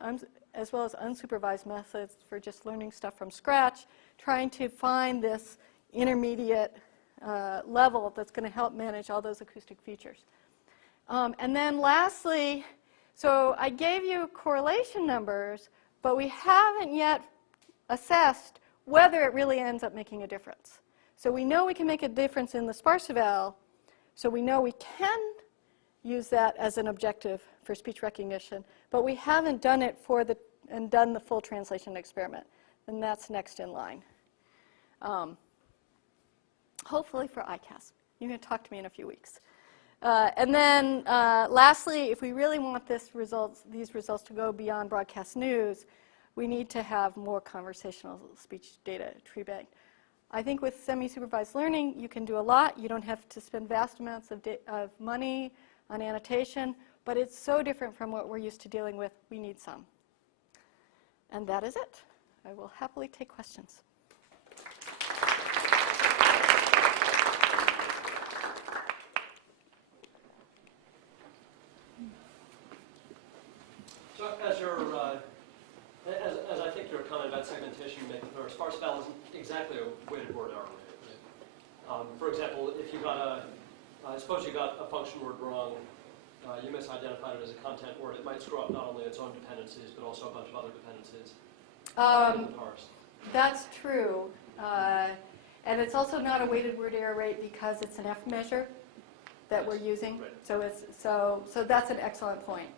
as well as unsupervised methods for just learning stuff from scratch, trying to find this intermediate level that's going to help manage all those acoustic features. And then lastly, so I gave you correlation numbers, but we haven't yet assessed whether it really ends up making a difference. So we know we can make a difference in the sparse vowel, so we know we can use that as an objective for speech recognition, but we haven't done it done the full translation experiment, and that's next in line. Hopefully for ICAS. You're going to talk to me in a few weeks. And then lastly, if we really want these results to go beyond broadcast news, we need to have more conversational speech data tree bank. I think with semi-supervised learning, you can do a lot. You don't have to spend vast amounts of money on annotation, but it's so different from what we're used to dealing with. We need some. And that is it. I will happily take questions. So as I think your comment about segmentation making or sparse val isn't exactly a weighted word array. Right? For example, if you got suppose you got a function word wrong, you misidentified it as a content word, it might screw up not only its own dependencies, but also a bunch of other dependencies. In the parse. That's true. And it's also not a weighted word error rate because it's an F measure that we're using. Right. So that's an excellent point.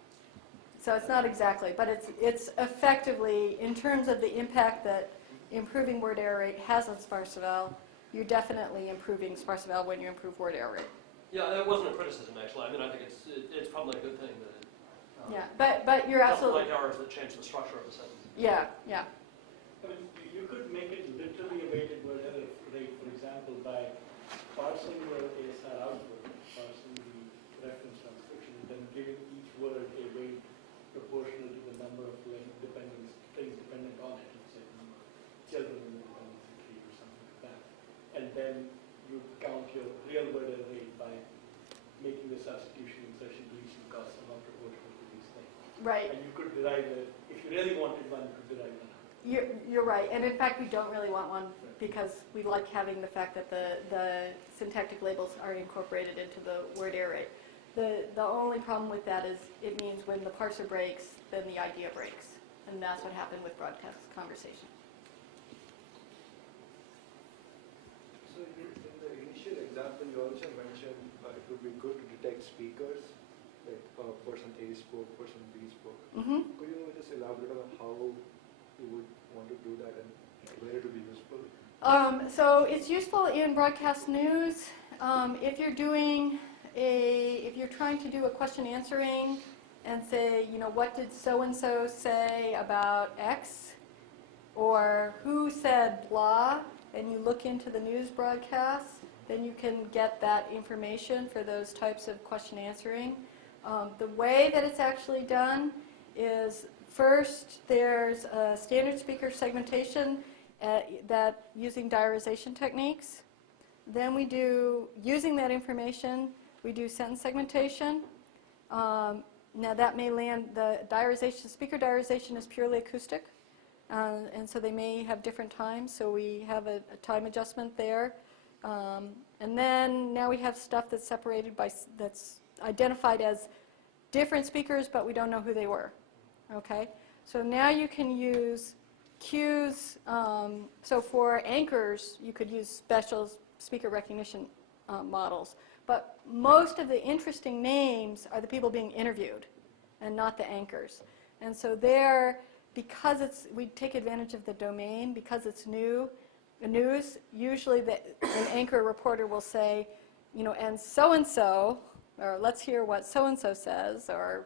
So it's not exactly, but it's effectively, in terms of the impact that improving word error rate has on sparse val, you're definitely improving sparse val when you improve word error rate. Yeah, it wasn't a criticism actually. I mean, I think it's probably a good thing that it Yeah, but you're absolutely, like ours that change the structure of the sentence. yeah. I mean, you could make it literally a weighted word error rate, for example, by parsing your ASR output, parsing the reference transcription, and then giving each word a weight proportional to the number of things dependent on it, let's say the number of children in the dependency tree or something like that. And then you count your real word error rate by making the substitution, insertion, deletion costs are not proportional to these things. Right. And you could derive it, if you really wanted one, you could derive one. You're right, and in fact we don't really want one because we like having the fact that the syntactic labels are incorporated into the word error rate. The only problem with that is it means when the parser breaks, then the idea breaks, and that's what happened with broadcast conversation. So in the initial example, you also mentioned it would be good to detect speakers, like person A spoke, person B spoke. Mm-hmm. Could you just elaborate on how you would want to do that and where it would be useful? So it's useful in broadcast news if you're trying to do a question answering and say, what did so-and-so say about X? Or who said blah? And you look into the news broadcasts, then you can get that information for those types of question answering. The way that it's actually done is first there's a standard speaker segmentation that using diarization techniques. Then we do, using that information, we do sentence segmentation. Now that may land, the diarization, speaker diarization is purely acoustic. And so they may have different times, so we have a time adjustment there. And then now we have stuff that's separated by, that's identified as different speakers, but we don't know who they were. Okay? So now you can use cues. So for anchors, you could use special speaker recognition models. But most of the interesting names are the people being interviewed and not the anchors. And so there, because we take advantage of the domain, because it's news, usually an anchor reporter will say, and so-and-so, or let's hear what so-and-so says, or,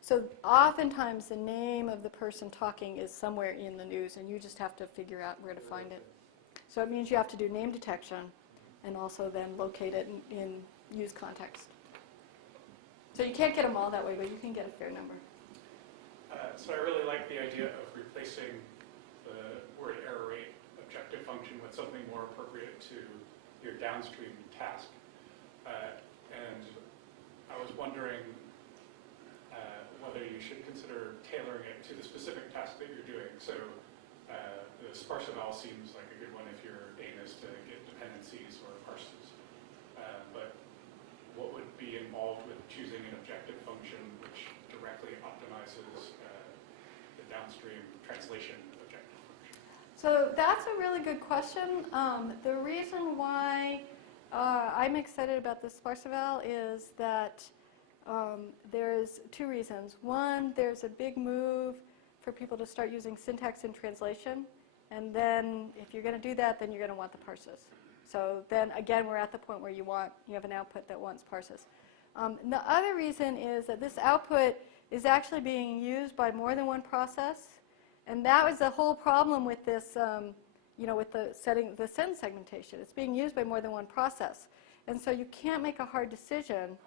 so oftentimes the name of the person talking is somewhere in the news, and you just have to figure out where to find it. So it means you have to do name detection and also then locate it in use context. So you can't get them all that way, but you can get a fair number. So I really like the idea of replacing the word error rate objective function with something more appropriate to your downstream task. And I was wondering whether you should consider tailoring it to the specific task that you're doing. So the sparse eval seems like a good one if your aim is to get dependencies or parses. But what would be involved with choosing an objective function which directly optimizes the downstream translation objective function? So that's a really good question. The reason why I'm excited about the sparse eval is that there's two reasons. One, there's a big move for people to start using syntax in translation. And then if you're going to do that, then you're going to want the parses. So then again, we're at the point where you have an output that wants parses. And the other reason is that this output is actually being used by more than one process. And that was the whole problem with this, with the sentence segmentation. It's being used by more than one process. And so you can't make a hard decision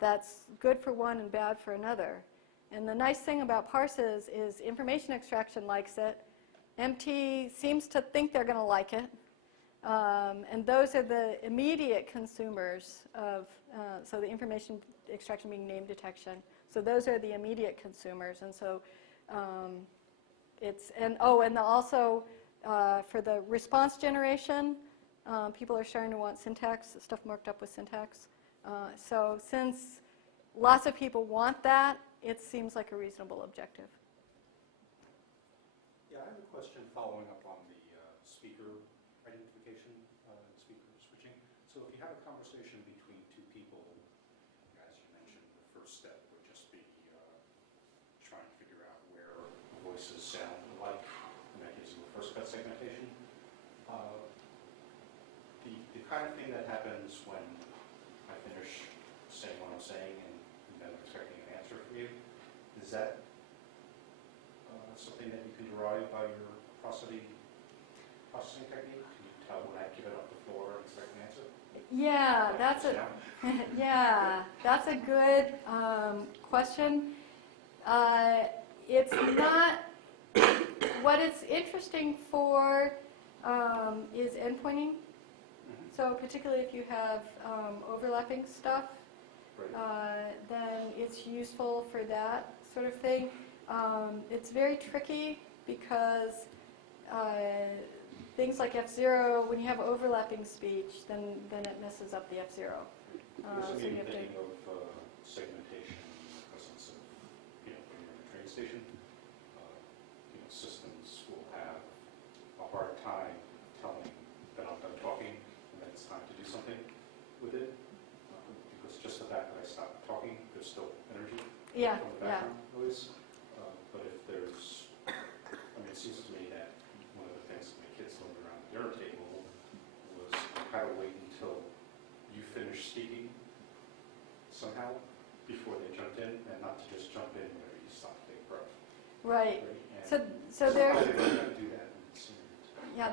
that's good for one and bad for another. And the nice thing about parses is information extraction likes it. MT seems to think they're going to like it. And those are the immediate consumers of, so the information extraction being name detection. So those are the immediate consumers. And so also for the response generation, people are starting to want syntax, stuff marked up with syntax. So since lots of people want that, it seems like a reasonable objective. Yeah, I have a question following up on the speaker identification, speaker switching. So if you have a conversation between two people, as you mentioned, the first step would just be trying to figure out where voices sound alike, and that gives you a first cut segmentation. The kind of thing that happens when I finish saying what I'm saying and then I'm expecting an answer from you, is that something that you can derive by your processing technique? Can you tell when I give it up the floor and expect an answer? Yeah, that's a good question. It's not, what it's interesting for is endpointing. So particularly if you have overlapping stuff, then it's useful for that sort of thing. It's very tricky because things like F0, when you have overlapping speech, then it messes up the F0. Yes, So you have to, thinking of segmentation in the presence of, when you're in a train station, systems will have a hard time telling that I'm done talking and that it's time to do something with it. Because just the fact that I stopped talking, there's still energy from the background noise. But if there's, it seems to me that one of the things that my kids learned around the dinner table was how to wait until you finish speaking somehow before they jumped in, and not to just jump in whenever you stop to take a breath. right. And So there's, how they learn how to do that. yeah,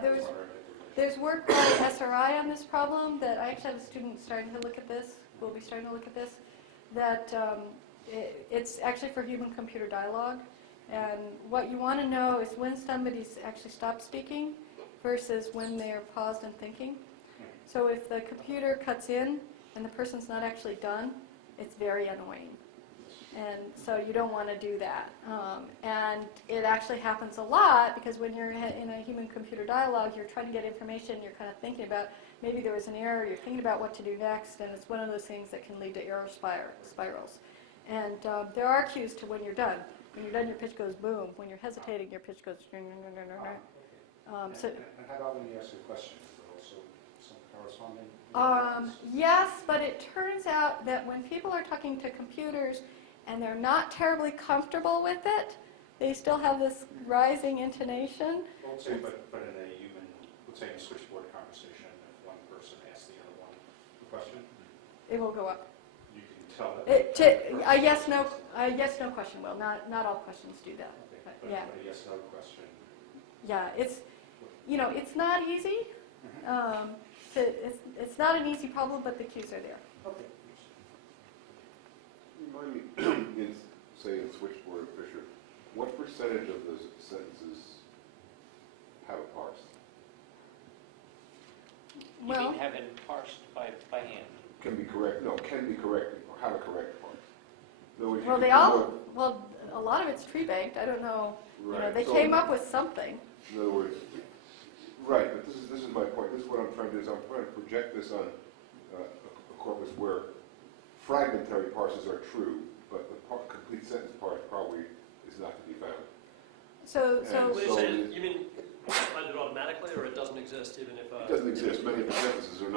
there's work by SRI on this problem that I actually have a student starting to look at this, will be starting to look at this, that it's actually for human-computer dialogue. And what you want to know is when somebody's actually stopped speaking versus when they're paused and thinking. So if the computer cuts in and the person's not actually done, it's very annoying. And so you don't want to do that. And it actually happens a lot because when you're in a human-computer dialogue, you're trying to get information, you're kind of thinking about, maybe there was an error, you're thinking about what to do next, and it's one of those things that can lead to error spirals. And there are cues to when you're done. When you're done, your pitch goes boom. When you're hesitating, your pitch goes... And how about when you ask a question? Is there also some corresponding? Yes, but it turns out that when people are talking to computers and they're not terribly comfortable with it, they still have this rising intonation. Well, let's say, but in a human, let's say in a switchboard conversation, if one person asks the other one a question, it will go up. you can tell that. A yes/no question will. Not all questions do that. Okay, but Yeah. a yes/no question. Yeah, it's not easy. It's not an easy problem, but the cues are there. Okay. Remind me, in, say, in switchboard or Fisher, what percentage of the sentences have a parse? You mean have it parsed by hand? Can be corrected, or have a correct parse. In other words, Well, you can a lot of it's tree banked. I don't know. Right. They So, came up with something. In other words, right, but this is my point. This is what I'm trying to do, is I'm trying to project this on a corpus where fragmentary parses are true, but the complete sentence parse probably is not to be found. So You mean find it automatically, or it doesn't exist even if... It doesn't exist. Many of the sentences are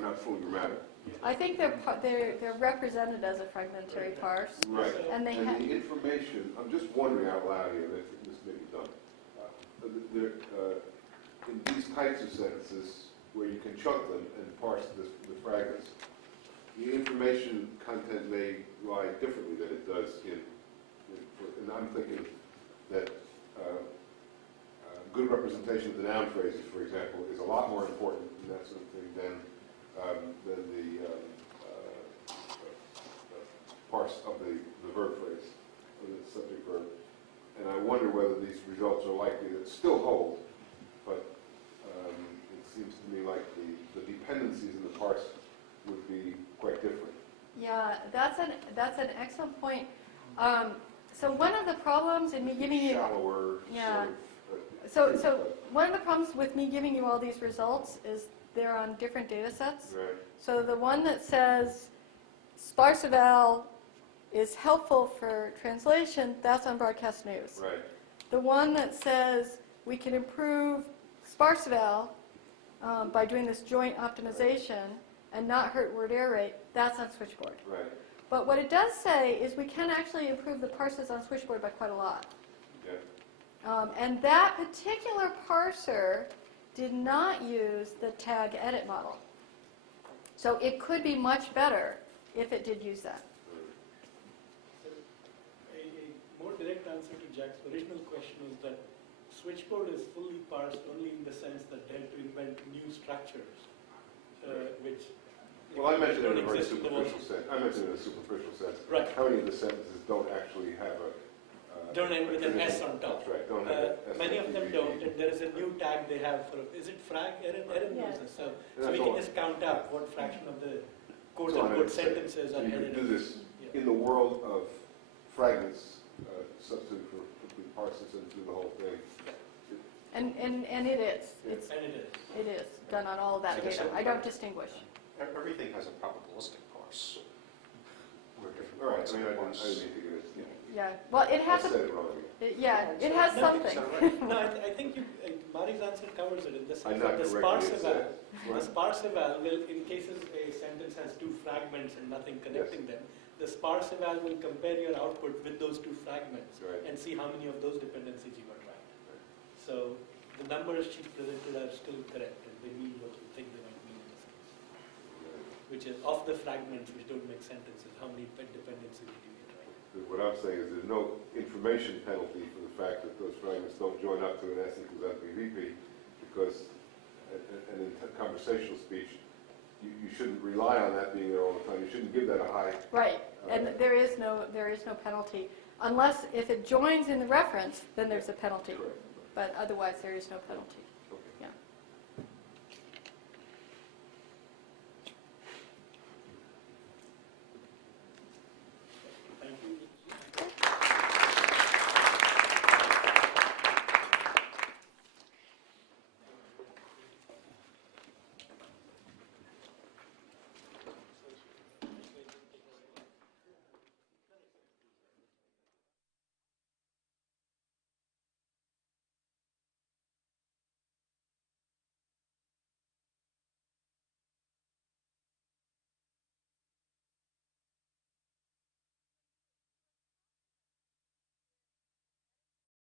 not fully grammatic. I think they're represented as a fragmentary parse. Right. And the information, I'm just wondering out loud here, that this may be done. In these types of sentences, where you can chunk them and parse the fragments, the information content may lie differently than it does and I'm thinking that good representation of the noun phrases, for example, is a lot more important in that sort of thing than the parse of the verb phrase, or the subject verb. And I wonder whether these results are likely to still hold, but it seems to me like the dependencies in the parse would be quite different. Yeah, that's an excellent point. So one of the problems in me giving you Shallower, yeah. sort of, So one of the problems with me giving you all these results is they're on different data sets. right. So the one that says sparse eval is helpful for translation, that's on broadcast news. Right. The one that says we can improve sparse eval by doing this joint optimization and not hurt word error rate, that's on Switchboard. Right. But what it does say is we can actually improve the parses on Switchboard by quite a lot. Yeah. And that particular parser did not use the tag edit model. So it could be much better if it did use that. So a more direct answer to Jack's original question is that Switchboard is fully parsed only in the sense that they had to invent new structures, which Well, I mentioned it in a don't very exist in the world. superficial sense. I mentioned it in a superficial sense. Right. How many of the sentences don't actually have a... Don't end with an S on top. That's right. Don't have an S. Many of them don't, and there is a new tag they have for, is it frag? Erin knows this. So we can just count up what fraction of the quote-unquote sentences are You can edited. do this Yeah. in the world of fragments, substitute for complete parses and do the whole thing. And it is. It's, And it is. it is done on all of that data. I don't distinguish. Everything has a probabilistic parse. Where different All right, parts I of mean, the I parse. didn't mean to get it. Yeah. Well, it I has said a, it wrong again. yeah, it has No, something. No, I think Mari's answer covers it in the sense I'm that not the correctly sparse eval, said. the sparse eval will, in cases a sentence has two fragments and nothing connecting them, the sparse eval will compare your output with those two fragments Right. and see how many of those dependencies you got right. So the numbers she presented are still correct, and they mean what you think they might mean in this case, which is of the fragments which don't make sentences, how many dependencies did you get right? What I'm saying is there's no information penalty for the fact that those fragments don't join up to an S equals NPVP, because and in conversational speech, you shouldn't rely on that being there all the time. You shouldn't give that a high. Right. And there is no penalty. Unless if it joins in the reference, then there's a penalty. Correct. But otherwise, there is no penalty.